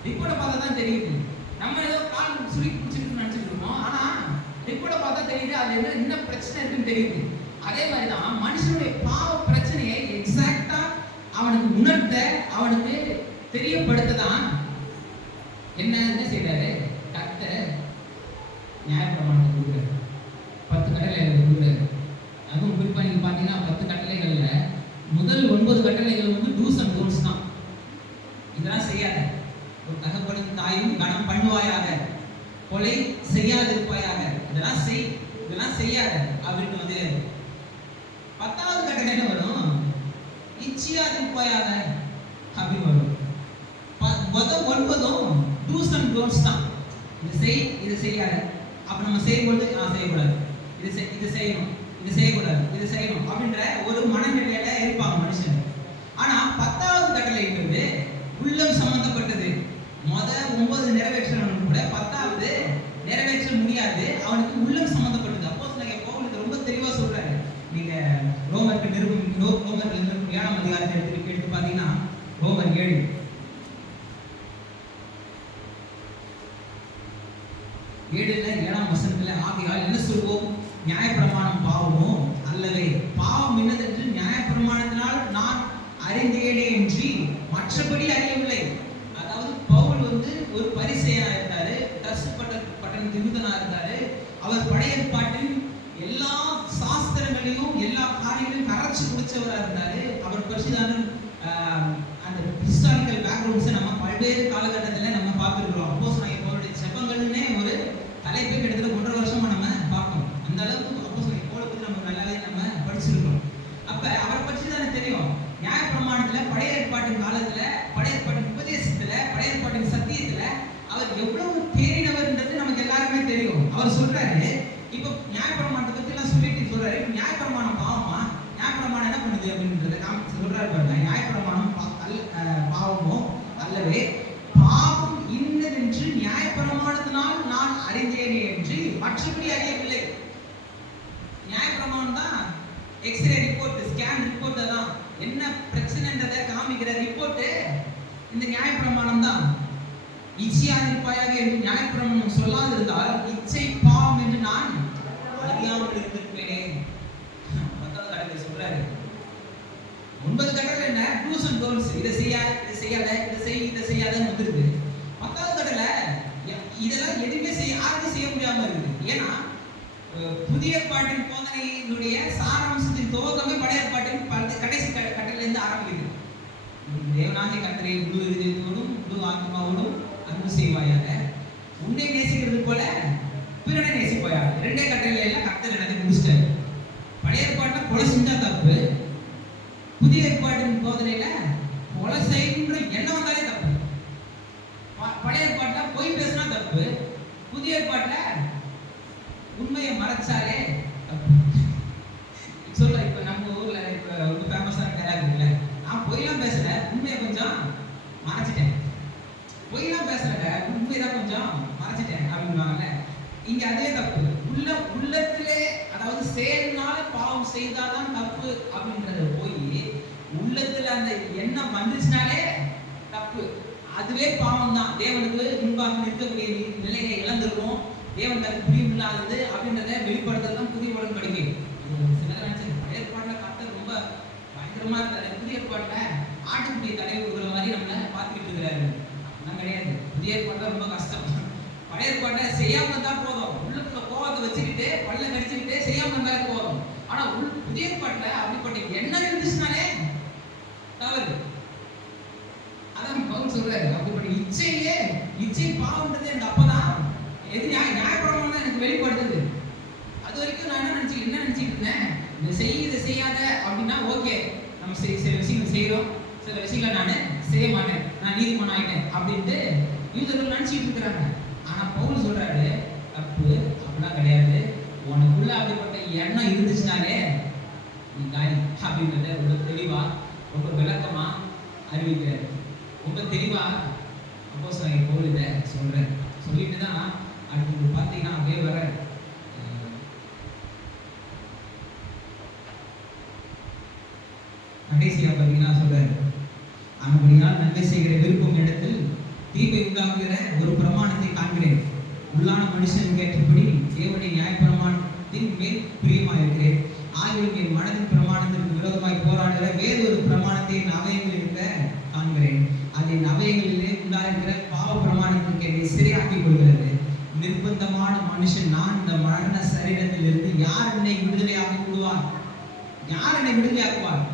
ரிப்போர்ட்டை பார்த்தா தான் தெரியுது. நம்ம ஏதோ கால் சுருக்கி பிடிச்சிருக்கு நினைச்சிட்டு இருக்கோம். ஆனா ரிப்போர்ட்டை பார்த்தா தெரியுது அது என்ன பிரச்சனை இருக்குன்னு தெரியுது. அதே மாதிரி தான் மனுஷனுடைய பாவ பிரச்சனையை எக்ஸாக்டா அவனுக்கு உணர்த்த, அவனுக்கு தெரியப்படுத்த தான் என்ன செய்யறாரு? கர்த்தர் நியாயப்பிரமாணத்தை கொடுக்குறாரு. 10 கட்டளைகளை கொடுக்குறாரு. அதுவும் குறிப்பா நீங்க பாத்தீங்கன்னா 10 கட்டளைகள்ல முதல் 9 கட்டளைகள் வந்து டூஸ் அண்ட் டோன்ட்ஸ் தான். இதெல்லாம் செய்யாத, ஒரு தகப்பனும் தாயும் கனம் பண்ணுவாயாக, கொலை செய்யாதிருப்பாயாக, இதெல்லாம் செய்யாத அப்படின்னு வந்து 10வது கட்டளை என்ன வரும்? இச்சியாதிருப்பாயாக அப்படின்னு வரும். முதல் 9ம் டூஸ் அண்ட் டோன்ட்ஸ் தான். இது செய்யாத, அப்ப நம்ம செய்யும்போது செய்யக்கூடாது, இது செய்யணும், இது செய்யக்கூடாது, இது செய்யணும் அப்படின்ற ஒரு மனநிலையில இருப்பாங்க மனுஷன். ஆனா 10வது கட்டளைங்கிறது உள்ளம் சம்பந்தப்பட்டது. முதல் 9 நிறைவேற்றணும் கூட 10வது நிறைவேற்ற முடியாது, அவனுக்கு உள்ளம் சம்பந்தப்பட்டது. அப்போஸ்தலனாகிய பவுல் இது ரொம்ப தெளிவா சொல்றாரு. நீங்க ரோமருக்கு 7ஆம் அதிகாரத்தை எடுத்து பாத்தீங்கன்னா ரோமர் 7 7ஆம் வசனத்துல, ஆகையால் என்ன சொல்வோம்? நியாயப்பிரமாணம் பாவமோ? அல்லவே. பாவம் என்னதென்று நியாயப்பிரமாணத்தினால் நான் அறிந்தேனே என்று மற்றபடி அறியவில்லை. அதாவது பவுல் வந்து ஒரு பரிசேயனா இருந்தாரு, தர்சு பட்டணத்து யூதனா இருந்தாரு. அவர் பழைய ஏற்பாட்டின் எல்லா சாஸ்திரங்களையும் எல்லா காரியங்களையும் கரைச்சு குடிச்சவரா இருந்தாரு. அவர் பரிசுதான அந்த ஹிஸ்டாரிக்கல் பேக்ரவுண்ட்ஸை நம்ம பல்வேறு காலகட்டத்தில் நம்ம பார்த்துருக்கிறோம். அப்போஸ்தலனாகிய பவுலுடைய செபங்கள்னே ஒரு தலைப்பை கிட்டத்தட்ட 1.5 வருஷமா நம்ம பார்க்கணும். அந்த அளவுக்கு அப்போஸ்தலனாகிய பவுலை பற்றி நம்ம நல்லாவே நம்ம படிச்சிருக்கிறோம். அப்ப அவரை பற்றி தானே தெரியும். நியாயப்பிரமாணத்துல, பழைய ஏற்பாட்டின் காலத்துல, பழைய ஏற்பாட்டின் உபதேசத்துல, பழைய ஏற்பாட்டின் சத்தியத்துல அவர் எவ்வளவு தேறினவர்ன்றது நமக்கு எல்லாருமே தெரியும். அவர் சொல்றாரு, இப்போ நியாயப்பிரமாணத்தை பத்தி எல்லாம் சொல்லிட்டு சொல்றாரு, நியாயப்பிரமாணம் பாவமா? நியாயப்பிரமாணம் என்ன பண்ணுது அப்படின்றத சொல்றாரு பாருங்க. நியாயப்பிரமாணம் பாவமோ? அல்லவே. பாவம் இன்னதென்று நியாயப்பிரமாணத்தினால் நான் அறிந்தேனே என்று மற்றபடி அறியவில்லை. நியாயப்பிரமாணம் தான் எக்ஸ்ரே ரிப்போர்ட், ஸ்கேன் ரிப்போர்ட் தான் என்ன பிரச்சனைன்றதை காமிக்கிற ரிப்போர்ட் இந்த நியாயப்பிரமாணம் தான். இச்சையாதிருப்பாயாக என்று நியாயப்பிரமாணம் சொல்லாதிருந்தால் இச்சை பாவம் என்று நான் அறியாமல் இருந்திருப்பேனே. 10வது கட்டளை சொல்றாரு. 9 கட்டளை என்ன? Do's and don'ts. இதை செய்யாத, இதை செய்யாதன்னு வந்துருக்கு. 10வது கட்டளை இதெல்லாம் எதுவுமே யாருக்கும் செய்ய முடியாம இருக்குது. ஏன்னா புதிய ஏற்பாட்டின் போதனையினுடைய சாராம்சத்தின் துவக்கமே பழைய ஏற்பாட்டின் கடைசி கட்டளையிலிருந்து ஆரம்பிக்குது. தேவனாகிய கர்த்தரை முழு இதயத்தோடும் முழு ஆத்மாவோடும் அன்பு செய்வாயாக, உன்னை நேசிக்கிறது போல பிறனை நேசிப்பாயாக. 2 கட்டளையில எல்லாம் கர்த்தர் எல்லாத்தையும் முடிச்சிட்டாரு. பழைய ஏற்பாட்டில் கொலை செஞ்சா தப்பு, புதிய ஏற்பாட்டின் போதனையில கொலை செய்கின்ற எண்ணம் வந்தாலே தப்பு. பழைய ஏற்பாட்டில் பொய் பேசினா தப்பு, புதிய ஏற்பாட்டில் உண்மையை மறைச்சாலே தப்பு. சொல்ல இப்ப நம்ம ஊர்ல இப்ப ரொம்ப ஃபேமஸான டயலாக் இருக்குல்ல, நான் பொய்லாம் பேசல, உண்மையை கொஞ்சம் மறைச்சிட்டேன், பொய்லாம் பேசல, உண்மைதான் கொஞ்சம் மறைச்சிட்டேன் அப்படின்வாங்கல்ல. இங்க அதே தப்பு. உள்ளத்திலே, அதாவது செயல்னால பாவம் செய்தாதான் தப்பு அப்படின்றத போய் உள்ளத்துல அந்த எண்ணம் வந்துச்சுனாலே தப்பு, அதுவே பாவம் தான். தேவனுக்கு முன்பாக நிற்கக்கூடிய நிலையை இழந்துருவோம், தேவனுக்கு அது புரியில்லாதது அப்படின்றத வெளிப்படுத்துறது தான் புதிய உடன்படிக்கை. சிலர் நினைச்சது பழைய ஏற்பாட்டுல கர்த்தர் ரொம்ப பயங்கரமா இருக்காரு, புதிய ஏற்பாட்டுல ஆட்டுக்குட்டியை தடவை கொடுக்குற மாதிரி நம்மள பார்த்துக்கிட்டு இருக்கிறாரு. அப்படிலாம் கிடையாது. புதிய ஏற்பாட்டுல ரொம்ப கஷ்டம். பழைய ஏற்பாட்டை செய்யாம தான் போதும், உள்ளுக்குள்ள கோவத்தை வச்சுக்கிட்டு பல்ல கடிச்சுக்கிட்டு செய்யாம இருந்தாலே போதும். ஆனா புதிய ஏற்பாட்டுல அப்படிப்பட்ட எண்ணம் இருந்துச்சுனாலே தவறு. அதான் பவுல் சொல்றாரு, அப்படிப்பட்ட இச்சை பாவம்ன்றது எனக்கு அப்பதான் எது நியாயப்பிரமாணம் தான் எனக்கு வெளிப்படுத்துது. அது வரைக்கும் நான் என்ன நினைச்சிட்டு இருந்தேன், இதை செய்யாத அப்படின்னா ஓகே, நம்ம சில விஷயங்கள் செய்யறோம், சில விஷயங்களை நான் செய்ய மாட்டேன், நான் நீதிமான் ஆயிட்டேன் அப்படின்ட்டு யூதர்கள் நினைச்சிட்டு இருக்கிறாங்க. ஆனா பவுல் சொல்றாரு, தப்பு, அப்படிலாம் கிடையாது. உனக்குள்ள அப்படிப்பட்ட எண்ணம் இருந்துச்சுனாலே நீ காய் அப்படின்றத ரொம்ப தெளிவா ரொம்ப விளக்கமா அறிவிக்கிறார். ரொம்ப தெளிவா அப்போஸ்தலனாகிய பவுல் இதை சொல்றாரு. சொல்லிட்டு தான் அடுத்து பார்த்தீங்கன்னா அப்படியே வர கடைசியா பார்த்தீங்கன்னா சொல்றாரு, ஆனபடியால் நன்மை செய்கிற விருப்பம் இடத்தில் தீமை உண்டாக்குகிற ஒரு பிரமாணத்தை காண்கிறேன். உள்ளான மனுஷன் கேட்டபடி தேவனுடைய நியாயப்பிரமாணத்தின் மேல் பிரியமாயிருக்கிறேன். ஆகிலும் என் மனதின் பிரமாணத்திற்கு விரோதமாய் போராடுகிற வேறொரு பிரமாணத்தை என் அவயங்கள் இருக்க காண்கிறேன். அது என் அவயங்களிலே உண்டாயிருக்கிற பாவ பிரமாணத்திற்கு என்னை சிறையாக்கிக் கொள்கிறது. நிர்பந்தமான மனுஷன் நான், இந்த மரண சரீரத்தில் இருந்து யார் என்னை விடுதலையாக்கி விடுவார்? யார் என்னை விடுதலையாக்குவார்?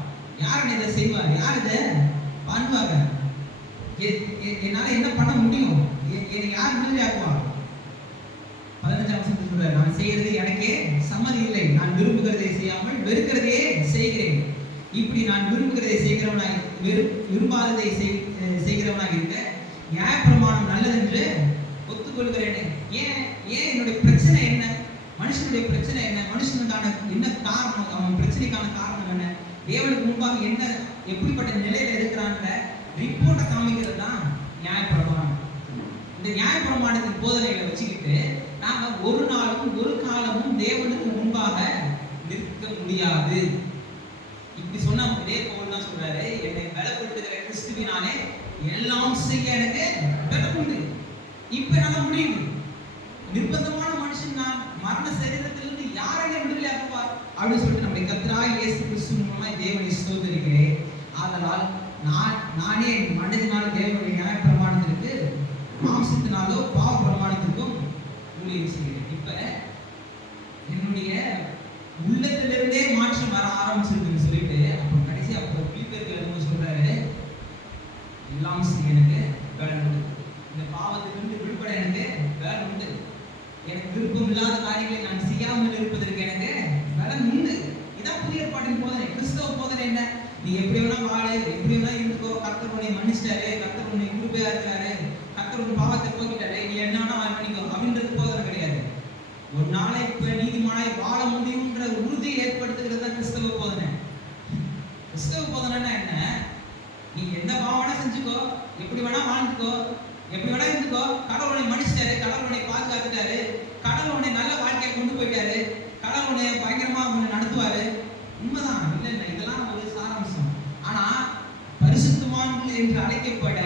யார் என்னை இதை செய்வார்? யார் இதை பண்ணுவாங்க? என்னால என்ன பண்ண முடியும்? என்னை யார் விடுதலையாக்குவார்? 15ஆம் வசனத்தில் சொல்றார், நான் செய்யறது எனக்கே சம்மதி இல்லை. நான் விரும்புகிறதை செய்யாமல் வெறுக்கிறதையே செய்கிறேன். இப்படி நான் விரும்புகிறதை செய்கிறவனாய் விரும்பாததை செய்கிறவனாய் இருக்க நியாயப்பிரமாணம் நல்லதென்று ஒத்துக்கொள்கிறேனே. ஏன் என்னுடைய பிரச்சனை என்ன? மனுஷனுடைய பிரச்சனை என்ன? மனுஷனுக்கான என்ன காரணம்? அவன் பிரச்சனைக்கான காரணம் என்ன? தேவனுக்கு முன்பாக என்ன எப்படிப்பட்ட நிலையில இருக்கிறான்ற ரிப்போர்ட்டை காமிக்கிறது தான் நியாயப்பிரமாணம். இந்த நியாயப்பிரமாணத்தின் போதனைகளை வச்சுக்கிட்டு நாம ஒரு நாளும் ஒரு காலமும் தேவனுக்கு முன்பாக நிற்க முடியாது. இப்படி சொன்னா இதே பவுல் தான் சொல்றாரு, என்னை பலப்படுத்துகிற கிறிஸ்துவினாலே எல்லாம் செய்ய எனக்கு பலன் உண்டு. இப்ப என்னால முடியுது. நிர்பந்தமான மனுஷன் நான் மரண சரீரத்திலிருந்து யாரை விடுதலையாக்குவார் அப்படின்னு சொல்லிட்டு நம்முடைய கர்த்தராகிய இயேசு கிறிஸ்து மூலமாய் தேவனை ஸ்தோத்திரிக்கிறேன். ஆதலால் நானே மனதினால் தேவனுடைய நியாயப்பிரமாணத்திற்கு மாம்சத்தினாலோ பாவ பிரமாணத்திற்கும் ஊழியம் செய்கிறேன். இப்ப என்னுடைய உள்ளத்திலிருந்தே மாற்றம் வர ஆரம்பிச்சிருக்குன்னு சொல்லிட்டு அப்போ கடைசி அப்போ பிலிப்பியர்கள் சொல்றாரு, எல்லாம் செய்ய எனக்கு வேலை உண்டு. இந்த பாவத்திலிருந்து விடுபட எனக்கு வேலை உண்டு. எனக்கு விருப்பம் இல்லாத காரியங்களை நான் செய்யாமல் இருப்பதற்கு எனக்கு வேலை உண்டு. இதான் புதிய ஏற்பாட்டின் போதனை. கிறிஸ்தவ போதனை என்ன? நீ எப்படி வேணா வாழு, எப்படி வேணா இருந்துக்கோ, கர்த்தர் உன்னை மன்னிச்சிட்டாரு, கர்த்தர் உன்னை கிருபையா இருக்கிறாரு, கர்த்தர் உன் பாவத்தை போக்கிட்டாரு, நீ என்ன வேணா பண்ணிக்கோ அப்படின்றது போதனை கிடையாது. ஒரு நாளை இப்ப நீதிமானாய் வாழ முடியும்ன்ற உறுதியை ஏற்படுத்துகிறது தான் கிறிஸ்தவ போதனை. கிறிஸ்தவ போதனைன்னா என்ன? நீ எந்த பாவனா செஞ்சுக்கோ, எப்படி வேணா வாழ்ந்துக்கோ, எப்படி வேணா இருந்துக்கோ, கடவுள் உன்னை மன்னிச்சிட்டாரு, கடவுள் உன்னை பாதுகாத்துட்டாரு, கடவுள் உன்னை நல்ல வாழ்க்கையை கொண்டு போயிட்டாரு, கடவுள் உன்னை பயங்கரமா உன்னை நடத்துவாரு. உண்மைதான், இல்லை இதெல்லாம் ஒரு சாராம்சம். ஆனா பரிசுத்தவான்கள் என்று அழைக்கப்பட,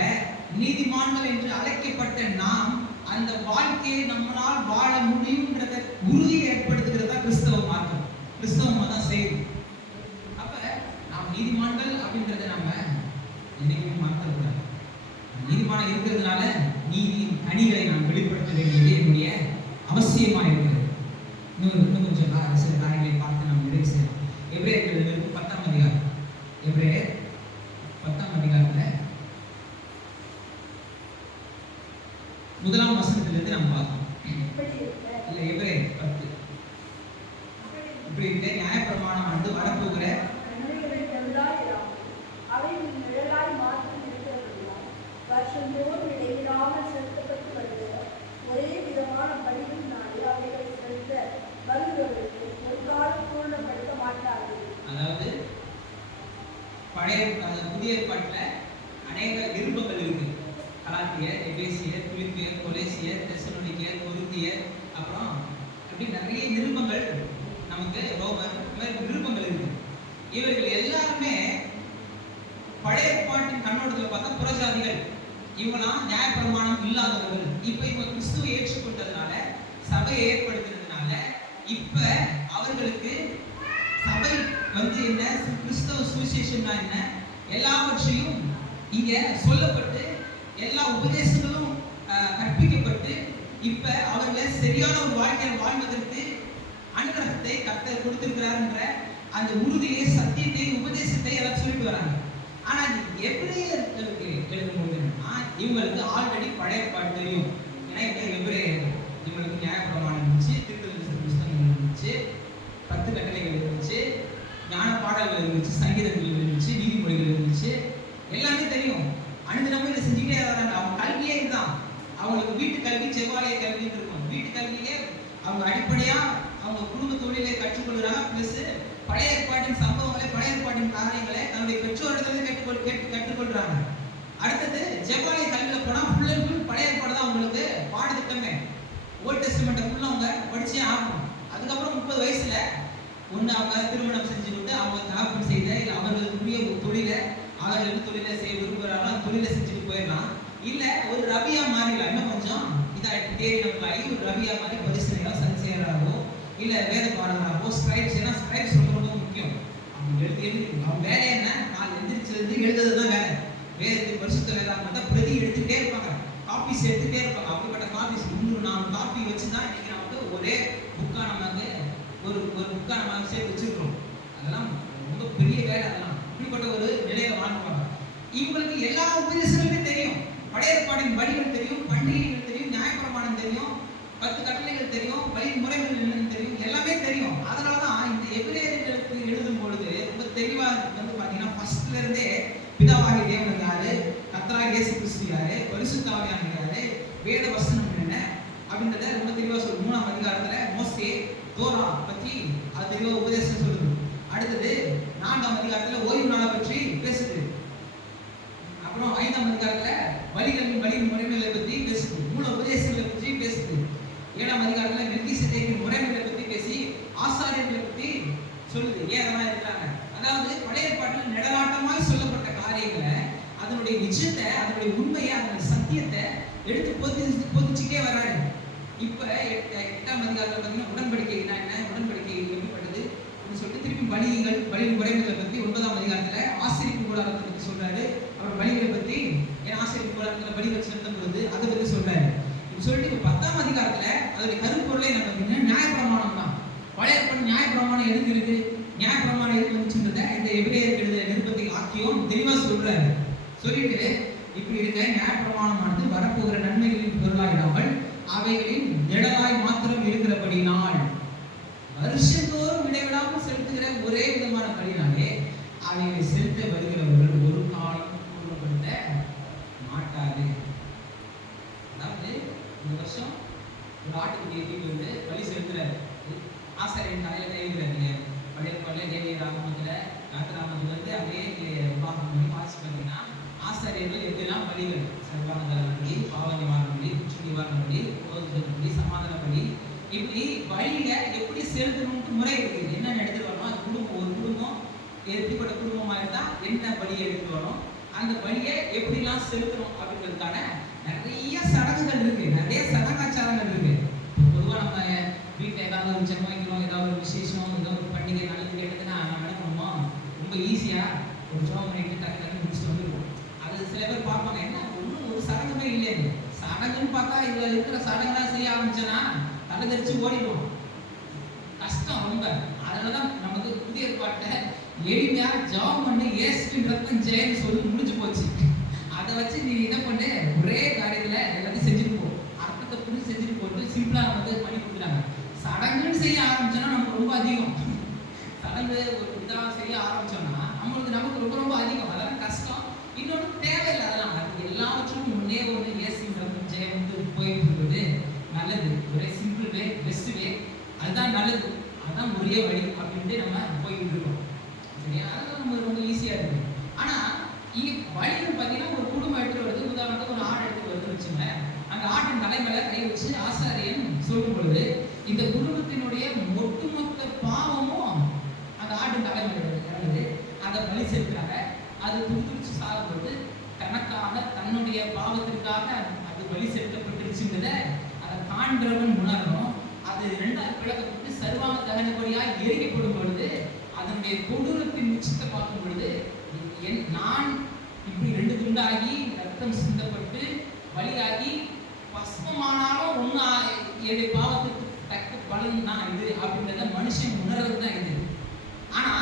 நீதிமான்கள் என்று அழைக்கப்பட்ட நாம் அந்த வாழ்க்கையை நம்மளால் வாழ முடியும்ன்றத உறுதியை ஏற்படுத்துகிறதா கிறிஸ்தவ மார்க்கம். கிறிஸ்தவ மதம் செய்யுது. அப்ப நாம் நீதிமான்கள் அப்படின்றத நம்ம என்னைக்குமே மாற்றக்கூடாது. நீதிமான இருக்கிறதுனால நீதியின் கனிகளை நாம் வெளிப்படுத்த வேண்டியது என்னுடைய அவசியமா இருக்கிறது. இன்னும் கொஞ்சம் சில காரியங்களை பார்த்து நாம் நிறைவு செய்யலாம். எபிரேயர்கள் 10ஆம் அதிகாரம், எபிரேயர் 10ஆம் அதிகாரத்துல 1ஆம் வசனத்திலிருந்து நாம் பார்க்கலாம். இல்ல எபிரேயர் 10 இப்படி இருக்க நியாயப்பிரமாணம் வந்து வரப்போகிற வருஷந்தோறும் இடைவிடாமல் செலுத்தப்பட்டு வருகிற ஒரே விதமான பலியினாலே அவைகளை செலுத்த வருகிறவர்களுக்கு ஒரு காலம் பூர்ணப்படுத்த மாட்டார்கள். அதாவது புதிய ஏற்பாட்டுல அநேக விருப்பங்கள் இருக்கு. கலாத்தியர், எபேசியர், பிலிப்பியர், கொலேசியர், தெசலோனிக்கேயர், கொரிந்தியர், அப்புறம் அப்படி நிறைய நிருபங்கள் நமக்கு ரோமர் நிருபங்கள் இருக்கு. இவர்கள் எல்லாருமே பழைய ஏற்பாட்டின் கண்ணோட்டத்தில் பார்த்தா புறஜாதிகள். இவங்களாம் நியாயப்பிரமாணம் இல்லாதவர்கள். இப்ப இவங்க கிறிஸ்துவை ஏற்றுக்கொண்டதுனால, சபையை ஏற்படுத்தினதுனால இப்ப அவர்களுக்கு சபை வந்து என்ன, கிறிஸ்தவ சுவிசேஷம்னா என்ன, எல்லாவற்றையும் இங்க சொல்லப்பட்டு எல்லா உபதேசங்களும் கற்பிக்கப்பட்டு இப்ப அவர்களை சரியான ஒரு வாழ்க்கையை வாழ்வதற்கு அனுகிரகத்தை கர்த்தர் கொடுத்திருக்கிறார்ன்ற அந்த உறுதியை, சத்தியத்தை, உபதேசத்தை எல்லாம் சொல்லிட்டு வராங்க. ஆனா எபிரேயர்களுக்கு எழுதும்போது இவங்களுக்கு ஆல்ரெடி பழைய ஏற்பாடு தெரியும். ஏன்னா எபிரேயர்கள் இவங்களுக்கு நியாயப்பிரமாணம் இருந்துச்சு, தீர்க்கதரிசன புத்தகங்கள் இருந்துச்சு, 10 கட்டளைகள் இருந்துச்சு, ஞான பாடல்கள் இருந்துச்சு, சங்கீதங்கள் இருந்துச்சு, நீதிமொழிகள் இருந்துச்சு, எல்லாமே தெரியும். அனுதினமும் இதை செஞ்சுக்கிட்டே வராங்க. அவங்க கல்வியே இதுதான். அவங்களுக்கு வீட்டு கல்வி, செவ்வாலய கல்வின்னு இருக்கும். வீட்டு கல்வியிலே அவங்க அடிப்படையா அவங்க குடும்ப தொழிலை கற்றுக்கொள்கிறாங்க. பிளஸ் பழைய ஏற்பாட்டின் சம்பவங்களை, பழைய ஏற்பாட்டின் காரியங்களை தன்னுடைய பெற்றோரிடத்துல கற்றுக்கொள்றாங்க. அடுத்தது செவ்வாலய கல்வியில போனா ஃபுல் அண்ட் ஃபுல் பழைய ஏற்பாடு தான் அவங்களுக்கு பாடத்திட்டமே. ஓல்ட் டெஸ்டமெண்ட்டை ஃபுல்லா அவங்க படிச்சே ஆகணும். அதுக்கப்புறம் 30 வயசுல ஒன்று அவங்க திருமணம் செஞ்சு கொண்டு அவங்க தகப்பன் செய்த இல்லை அவர்களுக்குரிய ஒரு தொழிலை, அவர்களுக்கு தொழிலை செய்ய விரும்புகிறாங்களோ அந்த தொழிலை செஞ்சுட்டு போயிடலாம். இல்ல ஒரு ரவியா மாறிடலாம். இன்னும் கொஞ்சம் இதாயிட்டு தேடி நமக்காகி ஒரு ரவியா மாறி பரிசனையோ சன்சேயராகவோ இல்ல வேத பாடகராகவோ ஸ்கிரைப்ஸ், ஏன்னா ஸ்கிரைப்ஸ் ரொம்ப ரொம்ப முக்கியம். அவங்க அவங்க வேலை என்ன? நான் எந்திரிச்சிருந்து எழுதுறது தான் வேலை. வேதத்தை பரிசுத்த வேதாகமத்தை பிரதி எடுத்துட்டே இருப்பாங்க, காப்பீஸ் எடுத்துட்டே இருப்பாங்க. அப்படிப்பட்ட காப்பீஸ் 300-400 காப்பி வச்சுதான் இன்னைக்கு நமக்கு ஒரே புக்கா நமக்கு ஒரு புக்கா நம்ம சேர்த்து வச்சிருக்கிறோம். அதெல்லாம் ரொம்ப பெரிய வேலை. அதெல்லாம் இப்படிப்பட்ட ஒரு நிலையில வாழ்வாங்க. இவங்களுக்கு எல்லா உபதேசங்களுமே தெரியும். பழைய ஏற்பாட்டின் வழிகள் தெரியும், பண்டிகைகள் தெரியும், நியாயப்பிரமாணம் தெரியும், 10 கட்டளைகள் தெரியும், வழிமுறைகள் என்னன்னு தெரியும், எல்லாமே தெரியும். அதனாலதான் இந்த எபிரேயர்களுக்கு எழுதும் பொழுது ரொம்ப தெளிவா வந்து பாத்தீங்கன்னா ஃபர்ஸ்ட்ல இருந்தே பிதாவாகிய தேவன் யாரு, கர்த்தராகிய இயேசு கிறிஸ்து யாரு, பரிசுத்த ஆவியானவர் யாரு, வேத வசனம் என்ன அப்படின்றத ரொம்ப தெளிவா சொல்லுது. 3ஆம் அதிகாரத்துல மோசே தோரா பத்தி அது தெளிவா உபதேசம் சொல்லுது. அடுத்தது 4ஆம் அதிகாரத்துல ஓய்வு நாளை பற்றி பேசுது. அப்புறம் 5ஆம் அதிகாரத்துல வழிகளின் முறைமைகளை பத்தி பேசுது. மூல உபதேசங்களை பற்றி பேசுது. 7ஆம் அதிகாரத்துல மெல்கிசேதேக்கின் முறைமைகளை பத்தி பேசி ஆசாரியர்களை பத்தி சொல்லுது. ஏன் அதெல்லாம் இருக்கிறாங்க? அதாவது பழைய ஏற்பாட்டில் நிழலாட்டமாய் சொல்லப்பட்ட காரியங்களை, அதனுடைய நிஜத்தை, அதனுடைய உண்மையை, அதனுடைய சத்தியத்தை எடுத்து போதிச்சுட்டே வர்றாரு. இப்ப 8ஆம் அதிகாரத்துல பாத்தீங்கன்னா உடன்படிக்கைனா என்ன, உடன்படிக்கை எப்படிப்பட்டது சொல்லிட்டு திருப்பி வழியின் முறைமைகளை பத்தி 9ஆம் அதிகாரத்துல ஆசரிப்பு கூடாரத்தை பத்தி சொல்றாரு. அப்புறம் வழிகளை பத்தி, ஏன் ஆசரிப்பு கூடாரத்துல வழிகள் செலுத்தும் பொழுது அதை பத்தி சொல்றாரு. இப்படி சொல்லிட்டு 10ஆம் அதிகாரத்துல அதோட கருப்பொருளை என்ன பார்த்தீங்கன்னா நியாயப்பிரமாணம் தான். பழைய ஏற்பாடு நியாயப்பிரமாணம் எதுக்கு இருக்கு, நியாயப்பிரமாணம் எதுக்கு வந்துச்சுன்றத இந்த எபிரேயருக்கு எழுதிய நிருபத்தை ஆக்கியும் தெளிவா சொல்றாரு. சொல்லிட்டு இப்படி இருக்க நியாயப்பிரமாணமானது வரப்போகிற நன்மைகளின் பொருளாயிடாமல் அவைகளின் நிழலாய் மாத்திரம் இருக்கிறபடினால், வருஷந்தோறும் இடைவிடாமல் செலுத்துகிற ஒரே விதமான பலினாலே அவைகளை செலுத்த வருகிறவர்கள் ஒரு காலம் பூர்ணப்படுத்த மாட்டாது. அதாவது இந்த வருஷம் ஒரு ஆட்டுக்குட்டியை தூக்கி வந்து பலி செலுத்துறாரு. ஆசாரியன் தலையில கைவிடுறாங்க. பழைய பழைய தேவிய ராமத்துல நாட்டராமத்துல இருந்து அப்படியே விவாகம் பண்ணி வாசி பார்த்தீங்கன்னா ஆசாரியர்கள் எப்படிலாம் பலிகள், சர்வான தர்ம பலி, பாவ நிவாரண பலி, குற்ற நிவாரண பலி, பலி, சமாதான பலி, இப்படி வழியில எப்படி செலுத்தணும்னு முறை இருக்கு. என்ன எடுத்துட்டு வரணும், அது குடும்பம், ஒரு குடும்பம் எப்படிப்பட்ட குடும்பமா இருந்தா என்ன பலியை எடுத்துட்டு வரணும், அந்த பலியை எப்படிலாம் செலுத்தணும் அப்படின்றதுக்கான நிறைய சடங்குகள் இருக்கு, நிறைய சடங்காச்சாரங்கள் இருக்கு. பொதுவாக நம்ம வீட்டில் ஏதாவது ஒரு ஜெபம் வைக்கிறோம், ஏதாவது ஒரு விசேஷம், ஏதாவது ஒரு பண்டிகை நல்லது கேட்டதுன்னா நம்ம என்ன பண்ணுவோம், ரொம்ப ஈஸியா ஒரு ஜெபம் பண்ணிட்டு டக்கு முடிச்சுட்டு வந்துருவோம். அது சில பேர் பார்ப்பாங்க, என்ன ஒன்றும் ஒரு சடங்குமே இல்லைன்னு. சடங்குன்னு பார்த்தா இதுல இருக்கிற சடங்குலாம் செய்ய ஆரம்பிச்சேன்னா தலை தெரிச்சு ஓடிடுவோம், கஷ்டம் ரொம்ப. அதனாலதான் நமக்கு புதிய ஏற்பாட்டை எளிமையா ஜெபம் பண்ணி இயேசுவின் ரத்தம் ஜெயம்னு சொல்லி முடிஞ்சு போச்சு. அதை வச்சு நீ என்ன பண்ணு, ஒரே காரியத்துல எல்லாத்தையும் செஞ்சுட்டு போ, அர்த்தத்தை புரிஞ்சு செஞ்சுட்டு போட்டு சிம்பிளா வந்து பண்ணி கொடுக்குறாங்க. சடங்குன்னு செய்ய ஆரம்பிச்சோன்னா நமக்கு ரொம்ப அதிகம். சடங்கு ஒரு இதாக செய்ய ஆரம்பிச்சோம்னா நமக்கு ரொம்ப ரொம்ப அதிகம், அதெல்லாம் கஷ்டம். இன்னொன்று தேவையில்லை. அதெல்லாம் அது எல்லாவற்றுக்கும் முன்னே ஒரு இயேசுவின் ரத்தம் ஜெயம் போயிட்டு இருக்கிறது நல்லது. ஒரே சிம்பிள் வே, பெஸ்ட் வே, அதுதான் நல்லது, அதுதான் ஒரே வழி அப்படின்ட்டு நம்ம போயிட்டு இருக்கோம். சரியா? அதெல்லாம் நம்ம ரொம்ப ஈஸியா இருக்கு. ஆனா வழின்னு பார்த்தீங்கன்னா ஒரு குடும்பம் எடுத்துட்டு வருது, உதாரணத்துக்கு ஒரு ஆடு எடுத்து வருது வச்சுங்க. அந்த ஆட்டின் தலைமையில கை வச்சு ஆசாரியன் சொல்லும் பொழுது இந்த குடும்பத்தினுடைய ஒட்டுமொத்த பாவமும் அந்த ஆட்டின் தலைமையில இறங்குது. அதை பலி செலுத்துறாங்க. அது துடிச்சு சாகும்போது தனக்காக, தன்னுடைய பாவத்திற்காக அது பலி செலுத்தப்பட்டுருச்சுன்றத அதை காண்கிறவன் உணரணும். அது 2வது விளக்கப்பட்டு சர்வாங்க தகனபடியாக எரிக்கப்படும் பொழுது அதனுடைய கொடூரத்தின் உச்சத்தை பார்க்கும் பொழுது நான் இப்படி 2 துண்டாகி ரத்தம் சிந்தப்பட்டு பலியாகி பஸ்மமானாலும் ஒண்ணு என்னுடைய பாவத்துக்கு தக்க பலன் தான் இது அப்படின்றத மனுஷன் உணர்றது தான் இது. ஆனா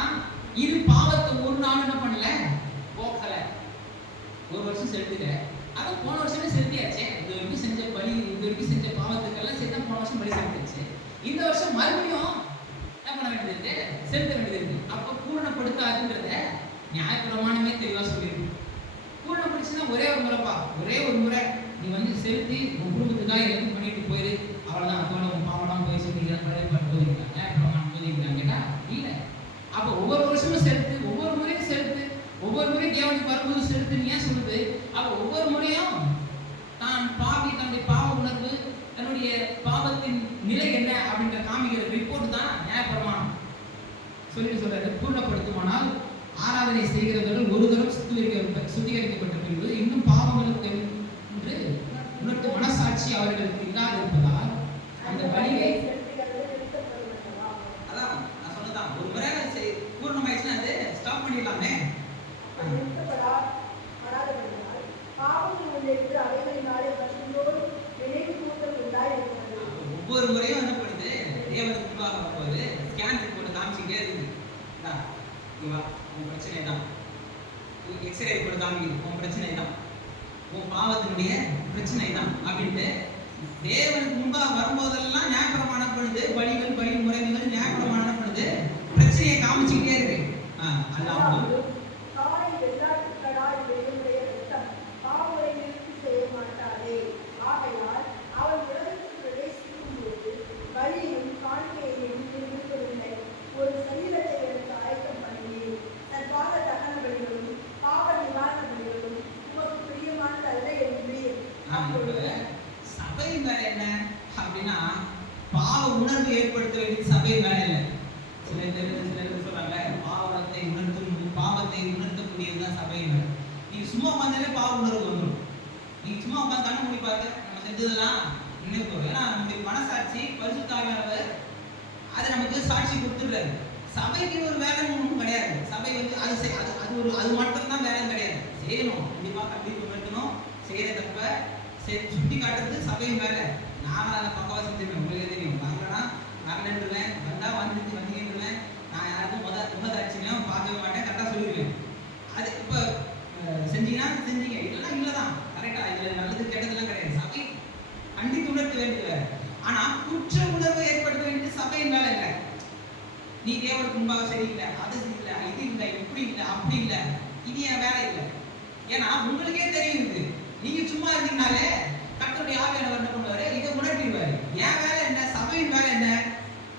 இது பாவத்தை ஒரு நாள் என்ன பண்ணல, போக்கல. ஒரு வருஷம் செலுத்துக்க, அதை போன வருஷமே செலுத்தியாச்சே. இது வரைக்கும் செஞ்ச பலி, இது வரைக்கும் செஞ்ச பாவத்துக்கெல்லாம் சேர்த்தா போன வருஷம் பலி செலுத்தியாச்சு. இந்த வருஷம் மறுபடியும் என்ன பண்ண வேண்டியது இருக்கு, செலுத்த வேண்டியது இருக்கு. அப்ப பூர்ணப்படுத்தாதுன்றத நியாயப்பிரமாணமே தெளிவா சொல்லியிருக்கு. பூர்ணப்படுச்சுன்னா ஒரே ஒரு முறைப்பா, ஒரே ஒரு முறை நீ வந்து செலுத்தி உன் குடும்பத்துக்காக எல்லாத்தையும் பண்ணிட்டு போயிரு, அவ்வளவுதான். அதோட உன் பாவெல்லாம் போய் செலுத்திக்கலாம், பழைய பாட்டு போதிக்கிறாங்க, நியாயப்பிரமாணம் போதிக்கிறாங்க கேட்டா இல்லை. அப்ப ஒவ்வொரு வருஷமும் செலுத்து, ஒவ்வொரு முறையும் செலுத்து, ஒவ்வொரு முறையும் தேவனுக்கு வரும்போது செலுத்து. ஏன் சொல்லுது? அப்ப ஒவ்வொரு முறையும் தான் பாவி, தன்னுடைய பாவ உணர்வு, தன்னுடைய பாவத்தின் நிலை என்ன அப்படின்ற காமிக்கிற ரிப்போர்ட் தான் நியாயப்பிரமாணம். சொல்றாரு, பூர்ணப்படுத்துமானால் ஆராதனை செய்கிறவர்கள் ஒரு தரம் சுத்திகரிக்கப்பட்ட பின்பு இன்னும் பாவங்களுக்கு அவர்களுக்கு இல்லாதிருப்பதால் அந்த பலியை அதான் நான் சொன்னதான் ஒரு முறை பூர்ணமாயிடுச்சுன்னா அது ஸ்டாப் பண்ணிடலாமே. ஒவ்வொரு முறையும் என்ன பண்ணுது, தேவனுக்கு முன்பாக வரும்போது ஸ்கேன் ரிப்போர்ட் காமிச்சிக்கிட்டே இருக்குது. உன் பிரச்சனை தான், எக்ஸ்ரே ரிப்போர்ட் காமிக்குது, உன் பிரச்சனை தான், உன் பாவத்தினுடைய பிரச்சனை தான் அப்படின்ட்டு தேவனுக்கு முன்பாக வரும்போதெல்லாம் நியாயப்பிரமாணம் பண்ணுது. பலிகள் பலி முறைகள் நியாயப்பிரமாணம் பண்ணுது, பிரச்சனையை காமிச்சுக்கிட்டே இருக்கு. அல்லாமல் சபையின் வேலை என்ன அப்படின்னா, பாவ உணர்வு ஏற்படுத்த வேண்டியது சபையின் வேலை இல்லை. சில பேர் சொல்றாங்க பாவத்தை உணர்த்தக்கூடியதுதான் சபையின் வேலை. நீங்க சும்மா உட்காந்தாலே பாவ உணர்வு வந்துடும். நீங்க சும்மா உட்காந்து கண்ணு மூடி பார்த்து நம்ம செஞ்சதெல்லாம் நினைப்பு. ஏன்னா நம்முடைய மனசாட்சி பரிசுத்த ஆவியானவர் அதை நமக்கு சாட்சி கொடுத்துடுறாரு. சபைக்கு ஒரு வேலை ஒன்றும் கிடையாது. சபை அது மட்டும் தான் வேலை கிடையாது. செய்யணும், கண்டிப்பாக உணர்த்தணும். செய்யற தப்ப சுட்டி காட்டுறது சபையின் வேலை. நானும் அதை பக்கவா செஞ்சிருவேன். உங்களுக்கு தெரியும், வாங்கினா வரலன்றுவேன், வந்தா வந்தீங்கன்றுவேன். நான் யாருக்கும் முகதாட்சியம் பார்க்கவே மாட்டேன், கரெக்டாக சொல்லிடுவேன். அது இப்போ செஞ்சீங்கன்னா செஞ்சீங்க, இல்லைன்னா இல்லைதான். கரெக்டா இதுல நல்லது கெட்டதெல்லாம் கிடையாது. சபை கண்டித்து உணர்த்த வேண்டியது. ஆனா குற்ற உணர்வு ஏற்படுத்த வேண்டியது சபையின் வேலை இல்லை. நீ தேவனுக்கு முன்பாக சரியில்லை, அது இல்லை, இது இல்லை, இப்படி இல்லை, அப்படி இல்லை, இது என் வேலை இல்லை. ஏன்னா உங்களுக்கே தெரியுது. நீங்க சும்மா இருந்தீங்கனாலே கர்த்தருடைய ஆவியானவர் என்ன பண்ணுவாரு, இதை உணர்த்திடுவாரு. என் வேலை என்ன, சபையின் வேலை என்ன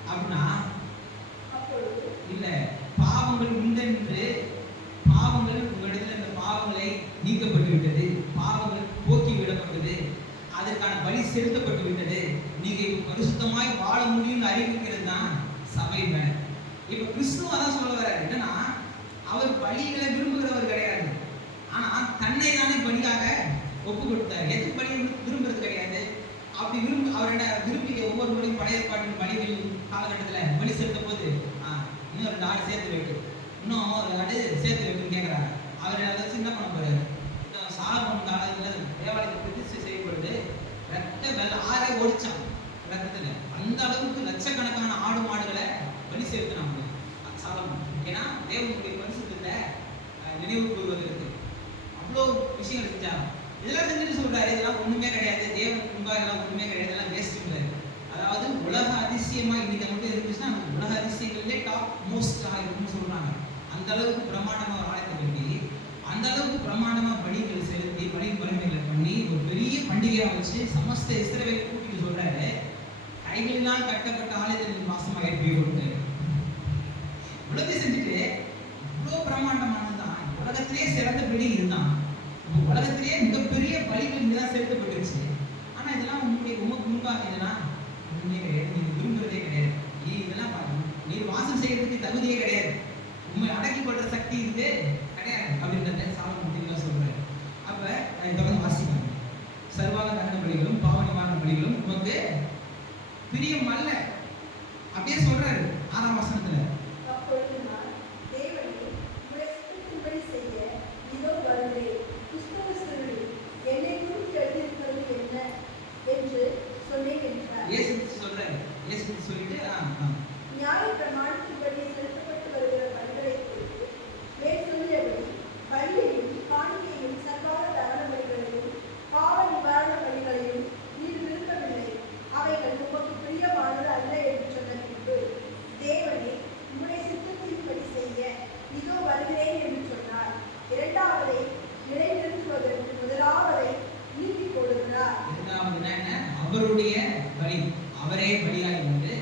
அப்படின்னா, இல்ல பாவங்கள் உண்டென்று பாவங்கள் உங்களிடத்தில் இந்த பாவங்களை நீக்கப்பட்டு விட்டது, பாவங்கள் போக்கி விடப்பட்டது, அதற்கான பலி செலுத்தப்பட்டு விட்டது, நீங்க பரிசுத்தமாய் வாழ முடியும்னு அறிவிக்கிறது தான் சபையின் வேலை. இப்ப கிறிஸ்துவ தான் சொல்ல வர்றாரு. என்னன்னா, அவர் பலிகளை விரும்புகிறவர் கிடையாது, ஆனா தன்னை தானே பலியாக ஒப்பு கொடுத்தார். எது பலி விரும்புறது கிடையாது. அப்படி அவரோட விரும்பி ஒவ்வொரு முறையும் பழைய ஏற்பாட்டின் பலிகள் காலகட்டத்தில் பலி செலுத்தும் போது இன்னும் 2 ஆடு சேர்த்து வைட்டு, இன்னும் ஒரு ஆடு சேர்த்து வைட்டுன்னு கேட்கிறாங்க. அவர் அதை வச்சு என்ன பண்ண போறாரு, சாலமோன் காலத்தில் தேவாலயத்தை பிரதிஷ்டை செய்யப்படுது. ரத்த வெள்ள ஆறே ஓடிச்சான் ரத்தத்துல. அந்த அளவுக்கு லட்சக்கணக்கான ஆடு மாடுகளை பலி செலுத்தினாங்க சாலமோன். ஏன்னா தேவனுடைய பரிசுத்தத்தை நினைவு கூறுவதற்கு அவ்வளோ விஷயங்கள் செஞ்சாங்க. இதெல்லாம் செஞ்சுட்டு சொல்றாரு, இதெல்லாம் ஒண்ணுமே கிடையாது, தேவனுக்கு முன்பாக எல்லாம் ஒண்ணுமே கிடையாது, இதெல்லாம் வேஸ்ட்ங்கிறாரு. அதாவது உலக அதிசயமா இன்னைக்கு மட்டும் இருந்துச்சுன்னா உலக அதிசயங்களே டாப் மோஸ்ட் இருக்குன்னு சொல்றாங்க. அந்த அளவுக்கு பிரமாண்டமா ஒரு ஆலயத்தை கட்டி, அந்த அளவுக்கு பிரமாண்டமா பலிகள் செலுத்தி பலி முறைமைகளை பண்ணி ஒரு பெரிய பண்டிகையா வச்சு சமஸ்த இஸ்ரவேலை கூட்டிட்டு சொல்றாரு, கைகளினால் கட்டப்பட்ட ஆலயத்தில் மாசமா ஏற்பி உலகத்தை செஞ்சுட்டு இவ்வளோ பிரமாண்டமானதுதான். உலகத்திலேயே சிறந்த பலி இதுதான். உலகத்திலேயே மிகப்பெரிய பலிகள் இங்கதான் செலுத்தப்பட்டுருச்சு. ஆனா இதெல்லாம் உமக்கு முன்பாக இதெல்லாம் ஒண்ணுமே கிடையாது, நீங்க விரும்புறதே கிடையாது, இதெல்லாம் நீர் வாசம் செய்யறதுக்கு தகுதியே கிடையாது, உண்மை அடக்கி கொள்ற சக்தி இருக்கு கிடையாது அப்படின்றத சாலமோன் சொல்றாரு. அப்ப தொடர்ந்து வாசிப்பாங்க. சர்வாக தகன பலிகளும் பாவ நிவாரண பலிகளும் உமக்கு பிரியம் அல்ல அப்படியே சொல்றாரு 6ஆம் வசனத்துல. அவருடைய பலி, அவரே பலியாகி வந்து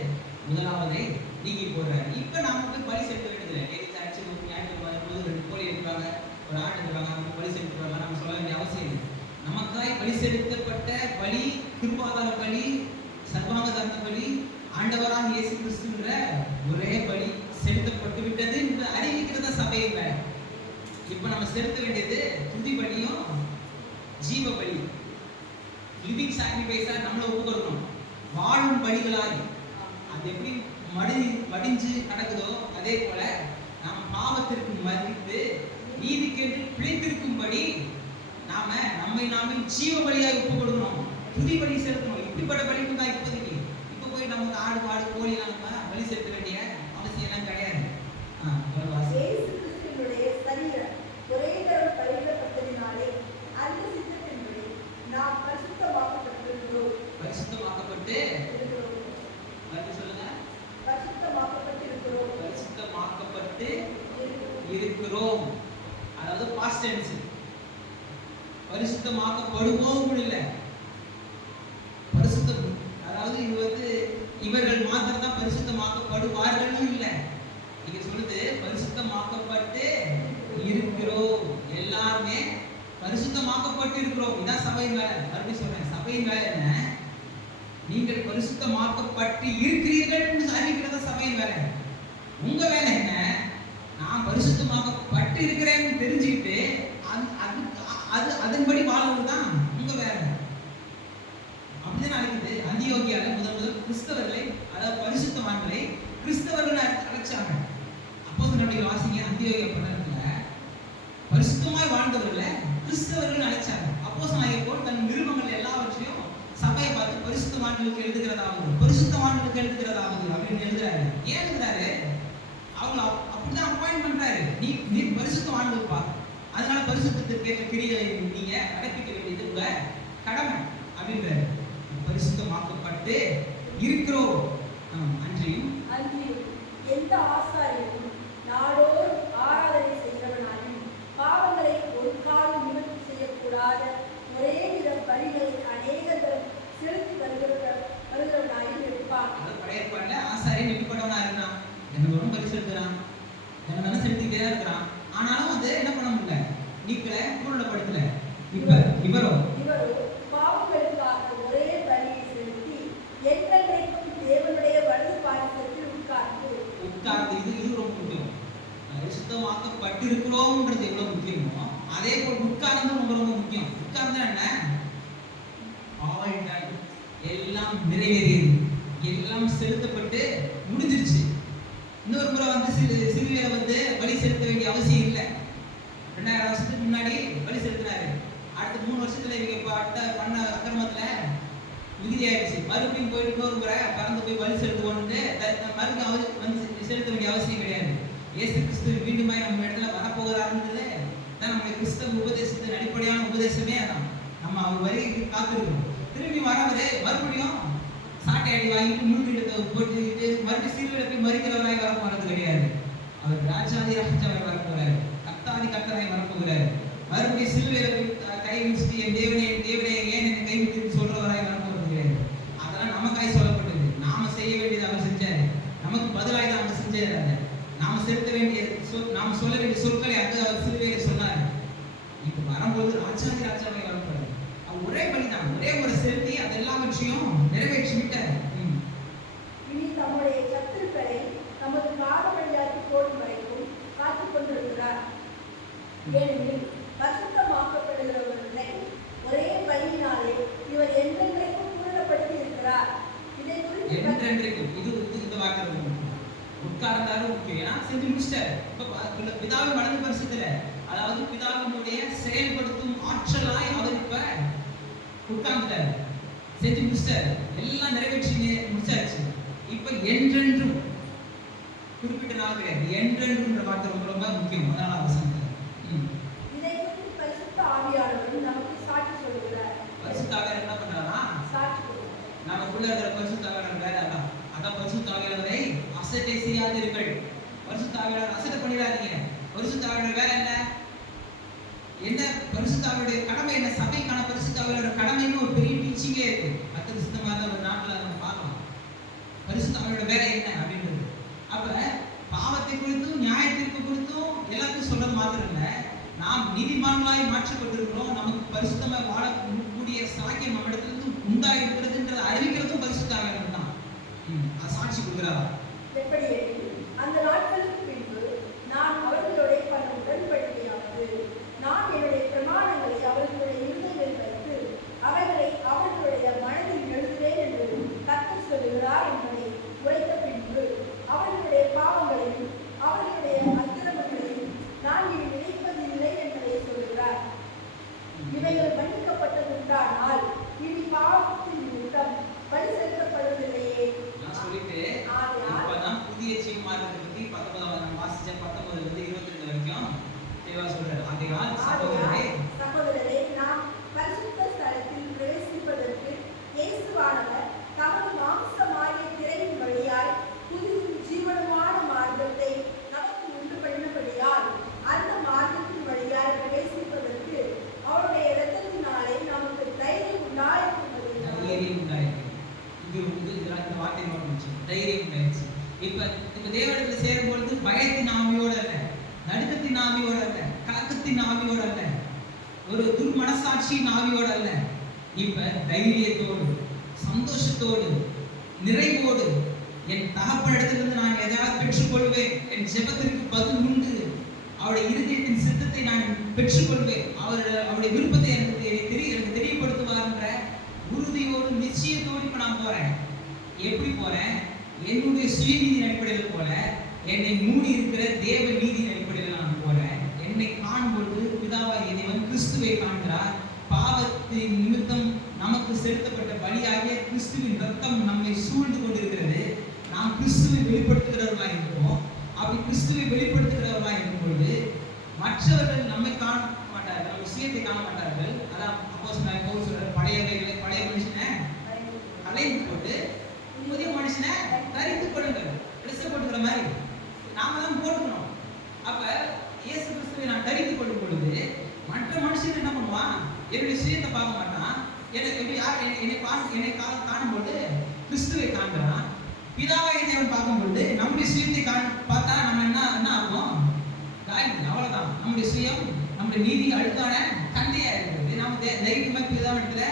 முதலாவதை நீக்கி போடுறாரு. இப்ப நமக்கு பலி செலுத்த வேண்டியதில்லை. ஞாயிற்றுக்கிழமை 2 கோழி எடுப்பாங்க, ஒரு ஆடு எடுப்பாங்க, அவங்க பலி செலுத்த வரலாம், நம்ம சொல்ல வேண்டிய அவசியம் இல்லை. நமக்காய் பலி செலுத்தப்பட்ட பலி, திருப்பாதார பலி, சர்வாங்க தகன பலி, ஆண்டவராக இயேசு கிறிஸ்துன்ற ஒரே பலி செலுத்தப்பட்டு விட்டது என்று அறிவிக்கிறத சபையின் வேலை. இப்ப நம்ம செலுத்த வேண்டியது துதி பலியும் ஜீவ பலி. லிவிங் சாக்ரிஃபைஸா நம்மள ஒப்பு கொடுக்கணும். வாழும் பலிகளாய். அது எப்படி மடிஞ்சு நடக்குதோ அதே போல நாம் பாவத்திற்கு மறித்து நீதிக்கென்று பிழைத்திருக்கும்படி நாமே ஜீவ பலியாக ஒப்பு கொடுக்கணும். துதி பலி செலுத்தணும். இப்படிப்பட்ட பலிக்கு தான் இப்போதைக்கு. இப்போ போய் நமக்கு ஆடு மாடு கோழி நம்ம பலி செலுத்த வேண்டிய அவசியம் எல்லாம் கிடையாது. இயேசு கிறிஸ்துவினுடைய சரீரம் ஒரே தரம் பலியிடப்பட்டதினாலே அந்த சித்தத்தின்படி நாம் பரிசுத்தமாக்கப்பட்டிருக்கிறோம். பரிசுத்தமாக்கப்பட்டு சொல்லுங்க. பரிசுத்தமாக்கப்பட்டிருக்கிறோம். பரிசுத்தமாக்கப்பட்டு இருக்கிறோம். அதாவது பாஸ்ட் டென்ஸ். பரிசுத்தமாக்கப்படுவோம் இல்ல. பரிசுத்தம் அதாவது இது இவர்கள் மாத்திரம் தான் பரிசுத்தமாக்கப்படுவார்கள் இல்ல. நீங்க சொல்லுது பரிசுத்தமாக்கப்பட்டு இருக்கிறோம். எல்லாருமே பரிசுத்தமாக்கப்பட்டு இருக்கிறோம். இதான் சபையின் வேலை. மறுபடியும் சொல்றேன், சபையின் வேலை என்ன? நீங்கள் பரிசுத்தமாக்கப்பட்டு இருக்கிறீர்கள் என்று அறிவிக்கிறதா சபையின் வேலை. உங்க வேலை என்ன? நான் பரிசுத்தமாக்கப்பட்டு இருக்கிறேன்னு தெரிஞ்சுக்கிட்டு அதன்படி வாழ்வது தான் உங்க வேலை. அப்படிதான் நடக்குது. அந்தியோகியால முதல் கிறிஸ்தவர்களை, அதாவது பரிசுத்தவான்களை கிறிஸ்தவர்கள் அழைச்சாங்க. அப்போஸ்தலருடைய வாசிங்க அந்தியோகியா பட்டணத்துல பரிசுத்தமாய் வாழ்ந்தவர்களை கிறிஸ்தவர்கள் அழைச்சாங்க. அப்போஸ்தலனாகிய பவுல் தன் நிருபங்கள் எல்லாவற்றையும் சபையை பார்த்து பரிசுத்தவான்களுக்கு எழுதுகிறதாவது அப்படின்னு எழுதுறாரு. ஏன் எழுதுறாரு? அவங்க அப்படிதான் அப்பாயிண்ட் பண்றாரு. நீ பரிசுத்தவான்கள் பா, அதனால பரிசுத்தத்திற்கு ஏற்ற கிரியை நீங்க நடப்பிக்க வேண்டியது உங்க கடமை அப்படின்றாரு. பரிசுத்தமாக்கப்பட்டு இருக்கிறோம். அன்றியும் எந்த ஆசாரியரும் நாடோறும் ஆராதனை செய்கிறவனாலும் பாவங்களை ஒரு காலம் நிவர்த்தி செய்யக்கூடாத ஒரே வித பலிகளை அநேக தரம் செலுத்தி வருகிறவனாயும் இருப்பான். பழைய ஏற்பாடுல ஆசாரியன் எப்படிப்பட்டவனா இருந்தான்? என்னோட பலி செலுத்துறான், என்ன செலுத்திக்கிட்டே தான் இருக்கிறான். ஆனாலும் அது என்ன பண்ண முடியல, நீக்கல, பூரணப்படுத்தல. இப்ப இவரோ பாவங்களுக்காக ஒரே பலியை செலுத்தி என்றென்றைக்கும் தேவனுடைய வலது பாரிசத்தில் உட்கார்ந்து இது ரொம்ப முக்கியம். பரிசுத்தமாக்கப்பட்டிருக்கிறோம்ன்றது எவ்வளவு முக்கியமோ அதே போல் உட்கார்ந்து ரொம்ப ரொம்ப முக்கியம். உட்கார்ந்து என்ன? எல்லாம் நிறைவேறியது, எல்லாம் செலுத்தப்பட்டு முடிஞ்சிருச்சு. இன்னொரு முறை சிலுவையில பலி செலுத்த வேண்டிய அவசியம் இல்லை. 2000 வருஷத்துக்கு முன்னாடி பலி செலுத்தினாரு. அடுத்த 3 வருஷத்துல இவங்க பண்ண அக்கிரமத்துல மிகுதியாயிடுச்சு. மறுபடியும் போயிட்டு இன்னொரு முறை பறந்து போய் பலி செலுத்துவோன்னு மறுபடியும் செலுத்த வேண்டிய அவசியம் கிடையாது. இயேசு கிறிஸ்து மீண்டுமாய் நம்ம இடத்துல வரப்போகிறாருன்றது தான் நம்முடைய கிறிஸ்தவ உபதேசத்தின் அடிப்படையான உபதேசமே அதான். நம்ம அவர் வரைக்கு காத்திருக்கிறோம். திரும்பி வரவரே மறுபடியும் சாட்டை அடி வாங்கிட்டு மூட்டு போட்டுக்கிட்டு மறுபடியும் சீர்களை போய் மறிக்கிறவராய் வர போறது கிடையாது. அவர் ராஜாதி ராஜாவை வரப்போறாரு, கர்த்தராய் வரப்போகிறாரு. மறுபடியும் சிலுவையில போய் கை விரிச்சிட்டு என் தேவனே ஏன் என்னை கைவிட்டு சொல்றவராய் வரப்போறது கிடையாது. அதெல்லாம் நமக்காய் சொல்லப்பட்டது. நாம செய்ய வேண்டியது அவர் செஞ்சாரு, நமக்கு பதிலாய் தான் அவர் செஞ்சாரு. நாம செலுத்த வேண்டிய நாம சொல்ல வேண்டிய சொற்களை அவர் சிலுவையில சொன்னாரு. இப்ப வரும்போது ராஜாதி ராஜாவை வரப்போறாரு. அவர் ஒரே பலிதான், ஒரே ஒரு செலுத்தி அதெல்லாம் விஷயம் நிறைவேற்றி விட்டார். இனி தம்முடைய சத்துருக்களை நமது காலவழியாக்கி போடும் வரைக்கும் காத்துக் கொண்டிருக்கிறார். ஏனெனில் பரிசுத்தமாக்கப்படுகிறவர்களை ஒரே பலியினாலே இவர் என்றென்றைக்கும் பூரணப்படுத்தி இருக்கிறார். இதை என்றென்றைக்கும் இந்த வார்த்தை உட்கார்ந்தாலும் முக்கியம். ஏன்னா செஞ்சு முடிச்சிட்டாரு. இப்ப பிதாவின் வலது பரிசுத்துல, அதாவது பிதாவினுடைய செயல்படுத்தும் ஆற்றலாய் அவர் இப்ப உட்கார்ந்துட்டாரு, செஞ்சு முடிச்சிட்டாரு, எல்லாம் நிறைவேற்றி முடிச்சாச்சு. இப்ப என்றென்றும் குறிப்பிட்ட நாள் கிடையாது, என்றென்றும் வார்த்தை ரொம்ப ரொம்ப முக்கியம். அதனால அவசரம் இதை குறித்து பரிசுத்த ஆவியானவர் நமக்கு சாட்சி சொல்கிறார். பரிசுத்த ஆவியானவர் என்ன பண்றாரா? சாட்சி கொடுக்கிறார். நமக்குள்ள இருக்கிற பரிசுத்த ஆவியானவர் வேற அதான். அதான் பரிசுத்த ஆவியானவரை அசட்டை செய்யாதீர்கள். பரிசுத்த ஆவியானவர் அசட்டை பண்ணிடாதீங்க. பரிசுத்த ஆவியானவர் வேற என்ன பரிசுத்த ஆவியானுடைய கடமை என்ன? சபைக்கான பரிசுத்த ஆவியானோட கடமைன்னு ஒரு பெரிய டீச்சிங்கே இருக்கு. மற்ற சித்தமாக ஒரு நாட்டில் நம்ம பார்க்கலாம். பரிசுத்த ஆவியானோட வேலை என்ன அப்படின்றது. அப்ப பாவத்தை குறித்தும் நியாயத்திற்கு குறித்தும் எல்லாத்தையும் சொல்றது மாத்திரம் இல்ல, நாம் நீதிமான்களாய் மாற்றப்பட்டிருக்கிறோம், நமக்கு பரிசுத்தமாய் வாழக்கூடிய சாக்கியம் நம்ம இடத்துல இருந்து உண்டாயிருக்கிறதுன்றதை அறிவிக்கிறதும் பரிசுத்த ஆவியானவர் தான். சாட்சி கொடுக்கிறாரா? அந்த நாட்களுக்கு பின்பு நான் அவர்களோட பண்ண உடன்படிக்கையாவது, நான் என்னுடைய பிரமாணங்களை அவர்களுடைய இருதயங்களில் வைத்து அவைகளை அவர்கள் ஆவியோட அல்ல, கலக்கத்தின் ஆவியோட அல்ல, ஒரு துர்மனசாட்சியின் ஆவியோட அல்ல. இப்ப தைரியத்தோடு, சந்தோஷத்தோடு, நிறைவோடு என் தகப்பனிடத்திலிருந்து நான் எதையாவது பெற்றுக்கொள்வேன், என் ஜெபத்திற்கு பதில் உண்டு, அவருடைய இருதயத்தின் சித்தத்தை நான் பெற்றுக்கொள்வேன், அவருடைய விருப்பத்தை எனக்கு தெரியப்படுத்துவார்ன்ற உறுதியோடு நிச்சயத்தோடு இப்ப நான் போறேன். எப்படி போறேன்? என்னுடைய சுயநீதியின் அடிப்படையில் போல, என்னை மூடி இருக்கிற தேவ நீதியின் அடிப்படையில் நான் போறேன். என்னை காணும் பொழுது பிதாவாகிய தேவன் கிறிஸ்துவை காண்கிறார். பாவத்தின் நிமித்தம் நமக்கு செலுத்தப்பட்ட பலியாகிய கிறிஸ்துவின் ரத்தம் நம்மை சூழ்ந்து கொண்டிருக்கிறது. நாம் கிறிஸ்துவை வெளிப்படுத்துகிறவர்களாக இருக்கிறோம். அப்படி கிறிஸ்துவை வெளிப்படுத்துகிறவர்களாக இருக்கும் பொழுது மற்றவர்கள் நம்மை காண மாட்டார்கள், நம்ம விஷயத்தை காண மாட்டார்கள். அதான் அப்போஸ்தலனாகிய பவுல் சொல்றார், பழைய மனுஷனை களைந்து போட்டு புதிய மனுஷனை தரித்து கொள்ளுங்கள். ட்ரெஸ் போட்டுக்கிற மாதிரி நாம தான் போட்டுக்கணும். அப்ப இயேசு கிறிஸ்துவை நான் தரித்து கொள்ளும் பொழுது மற்ற மனுஷன் என்ன பண்ணுவான்? என்னுடைய விஷயத்தை பார்க்க மாட்டான். என்னை காணும்போது கிறிஸ்துவை காண்கிறான். பிதாவாகிய தேவன் பார்க்கும்பொழுது நம்முடைய சுயத்தை பார்த்தா நம்ம என்ன ஆகும்? அவ்வளவுதான். நம்முடைய சுயம், நம்முடைய நீதி அழுக்கான தந்தையா இருக்கிறது. நம்ம தைரியமா பிதாவிடத்துல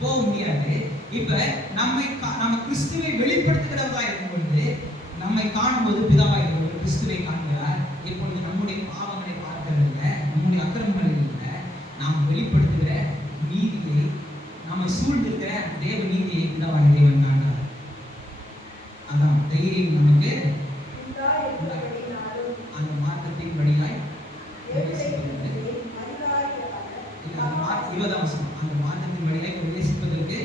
போக முடியாது. இப்ப நம்ம கிறிஸ்துவை வெளிப்படுத்துகிறவர்களா இருக்கும் பொழுது நம்மை காணும்போது பிதாவாகிய கிறிஸ்துவை காண்கிறார். இப்பொழுது நம்முடைய பாவங்களை பார்க்கறதில்லை, நம்முடைய அக்கிரமங்கள் இல்லை, நாம் வெளிப்படுத்துகிற நீதியை, நம்ம சூழ்ந்திருக்கிற தேவ நீதியை பிதாவாகிய தேவன் காண்கிறார். அதான் தைரியம் நமக்கு அந்த மார்க்கத்தின் வழியாய் அந்த மார்க்கத்தின் வழியாய் பிரவேசிப்பதற்கு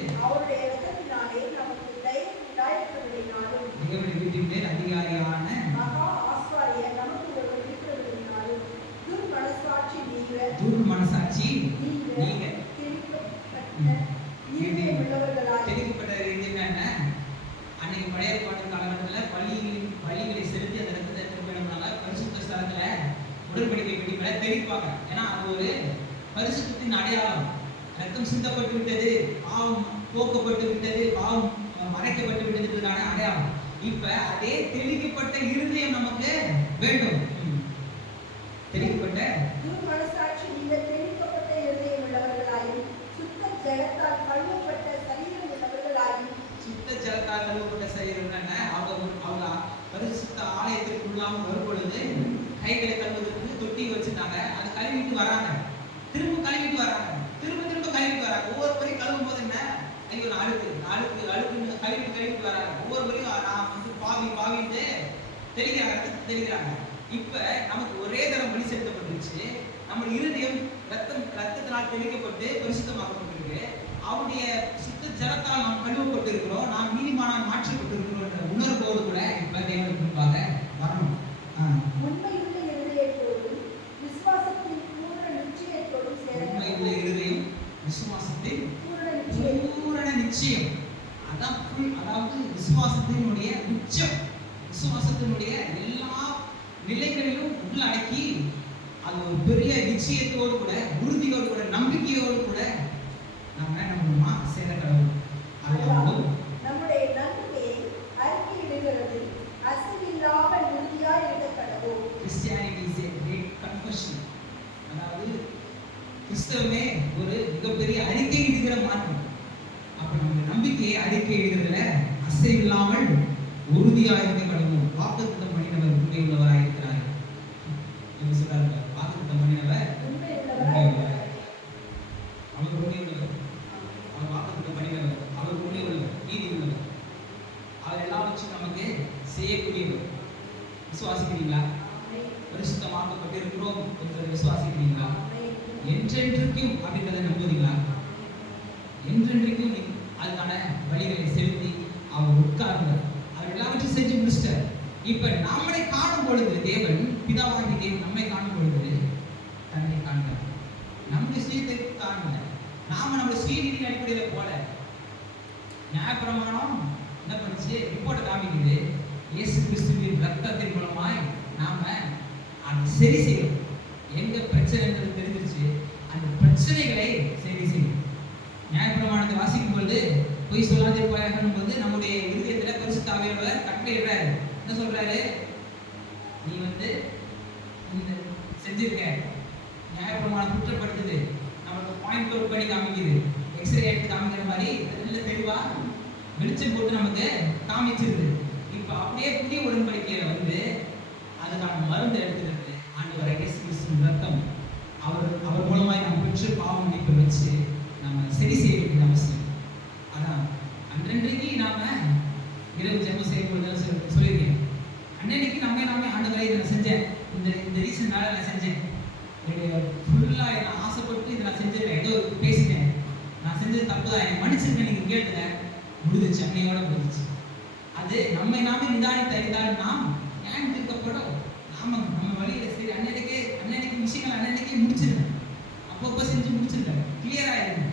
தேவனுடைய வீட்டின் மேல் அதிகாரியான துர்மனசாட்சி நீங்க தெளிக்கப்பட்ட என்ன? அன்னைக்கு பழைய பாட்டு காலகட்டத்தில் பலிகளை செலுத்தி அந்த ரத்தத்தை திருப்பினால பரிசுத்த ஸ்தலத்துல உடன்படிக்கை பெட்டி மேல தெளிப்பாங்க. ஏன்னா அது ஒரு பரிசுத்தத்தின் அடையாளம். ரத்தம் சிந்தப்பட்டு விட்டது, பாவம் போக்கப்பட்டு விட்டது, பாவம் மறைக்கப்பட்டு விட்டதுக்கான அடையாளம். இப்ப அதே தெளிக்கப்பட்ட இருதயம் நமக்கு வேண்டும். தெளிக்கப்பட்ட துர்மனசாட்சி நீங்க தெளிக்கப்பட்ட இருதயம் உள்ளவர்களாயும் சுத்த ஜலத்தால் கழுவப்பட்ட சரீரம் உள்ளவர்களாயும். சுத்த ஜலத்தால் கழுவப்பட்ட சரீரம் என்ன? அவங்க பரிசுத்த ஆலயத்திற்குள்ளாம வரும் பொழுது கைகளை கழுவுறதுக்கு தொட்டி வச்சுட்டாங்க. அது கழுவிட்டு வராங்க, திரும்ப கழுவிட்டு வராங்க, திரும்ப கழுவிட்டு வராங்க. ஒவ்வொரு முறையும் கழுவும் போது என்ன? ஐயோ அழுக்குன்னு கழுவிட்டு வராங்க. ஒவ்வொரு முறையும் நான் வந்து பாவிட்டு தெளிக்கிறாங்க. இப்ப நமக்கு ஒரே தரம் பலி செலுத்தப்பட்டுருச்சு. நம்முடைய இருதயம் ரத்தத்தினால் தெளிக்கப்பட்டு பரிசுத்தமாக்கப்பட்டிருக்கு. அவருடைய சுத்த ஜலத்தால் நாம் கழுவப்பட்டு இருக்கிறோம். நாம் நீதிமானால் மாற்றப்பட்டிருக்கிறோம் என்ற உணர்வோடு கூட இப்ப தேவனுக்கு முன்பாக வரணும். உண்மையுள்ள இருதயத்தோடும் விசுவாசத்தின் பூரண நிச்சயத்தோடும் உண்மையுள்ள இருதயம், விசுவாசத்தின் பூரண நிச்சயம். அதான் அதாவது விசுவாசத்தினுடைய உச்சம். விசுவாசத்தினுடைய எல்லா நிலைகளிலும் உள்ளடக்கி அது ஒரு பெரிய நிச்சயத்தோடு கூட, உறுதியோடு கூட, நம்பிக்கையோடு கூட நம்ம சேர கடவுள். நம்முடைய நம்பிக்கையை அறிக்கையிடுகிறது அசைவில்லாமல் உறுதியாய் இருக்க கடவுள். Christianity is a great confession. அதாவது கிறிஸ்தவமே ஒரு மிகப்பெரிய அறிக்கையிடுகிற மார்க்கம். அப்ப நம்ம நம்பிக்கையை அறிக்கையிடுகிறதுல அசைவில்லாமல் உறுதியாக இருக்க கடவுள். வாக்குத்தத்தம் பண்ணினவர் உண்மை உள்ளவராக இருக்கிறார். என்ன சொல்றாரு? வாக்குத்தத்தம் பண்ணினவர் உண்மை உள்ளவராக, அவர் உண்மை உள்ளவர், அவர் வாக்குத்தத்தம் பண்ணினவர், அவர் உண்மை உள்ளவர், நீதி உள்ளவர், அவர் எல்லாவற்றையும் நமக்கு செய்யக்கூடியவர். விசுவாசிக்கிறீங்களா? பரிசுத்தமாக்கப்பட்டிருக்கிறோம் என்பதை விசுவாசிக்கிறீங்களா? என்றென்றைக்கும் அப்படின்றத நம்புறீங்களா? என்றென்றைக்கும் அதுக்கான வழிகளை செலுத்தி அவர் உட்கார்ந்தார். அவர் எல்லாவற்றையும் செஞ்சு முடிச்சிட்டார். இப்ப நம்மளை காணும் பொழுது தேவன் பிதாவாகிய தேவன் நம்மை காணும் பொழுது தன்னை காண்கிறார். நம்முடைய சுயத்தை காணல. நாம நம்முடைய சுயநீதியின் அடிப்படையில் போல நியாயப்பிரமாணம் என்ன பண்ணுச்சு? ரிப்போர்ட்டை காமிக்குது. இயேசு கிறிஸ்துவின் ரத்தத்தின் மூலமாய் நாம அதை சரி செய்யும். எங்க பிரச்சனைன்றது தெரிஞ்சிருச்சு. அந்த பிரச்சனைகளை சரி செய்யும். நியாயப்பிரமாணத்தை வாசிக்கும் பொழுது பொய் சொல்லாதே போயாகணும் போது நம்முடைய இருதயத்துல பரிசுத்த ஆவியானவர் கட்டளையிடுறாரு. என்ன சொல்றாரு? நீ வந்து இந்த செஞ்ச செஞ்சிருக்க, நியாயப்பிரமாணம் குற்றப்படுத்துது, நமக்கு பாயிண்ட் அவுட் பண்ணி காமிக்குது, எக்ஸ்ரே எடுத்து காமிக்கிற மாதிரி நல்ல தெளிவா வெளிச்சம் போட்டு நமக்கு காமிச்சிருது. இப்ப அப்படியே புதிய உடன்படிக்கையில வந்து அதுக்கான மருந்து எடுத்துக்கிறது ஆண்டவர் இயேசு கிறிஸ்துவின் ரத்தம். அவர் மூலமாய் நாம் பெற்று பாவ மன்னிப்பை வச்சு நம்ம சரி செய்ய வேண்டியது அவசியம். அதான் அன்றன்றைக்கு நாம இரவு ஜெபம் செய்யும்போது சொல்லியிருக்கேன், அன்னைக்கு நாமே ஆண்டவரை இதை நான் செஞ்சேன், இந்த ரீசன் நாள நான் செஞ்சேன், ஃபுல்லா நான் ஆசைப்பட்டு இதை நான் செஞ்சிருக்கேன், ஏதோ பேசிட்டேன், நான் செஞ்சது தப்பு தான், எனக்கு மன்னிச்சிருக்கேன், நீங்க கேட்டுங்க, முடிஞ்சிச்சு, அன்னையோட முடிஞ்சிச்சு. அது நம்மை நாமே நிதானித்து அறிந்தால் நாம் நியாயம் தீர்க்கப்படும். நம்ம வழியில சரி அன்னைக்கு விஷயங்கள் அன்னைக்கே முடிச்சிருங்க, அப்பப்போ செஞ்சு முடிச்சிருங்க, கிளியரா இருங்க.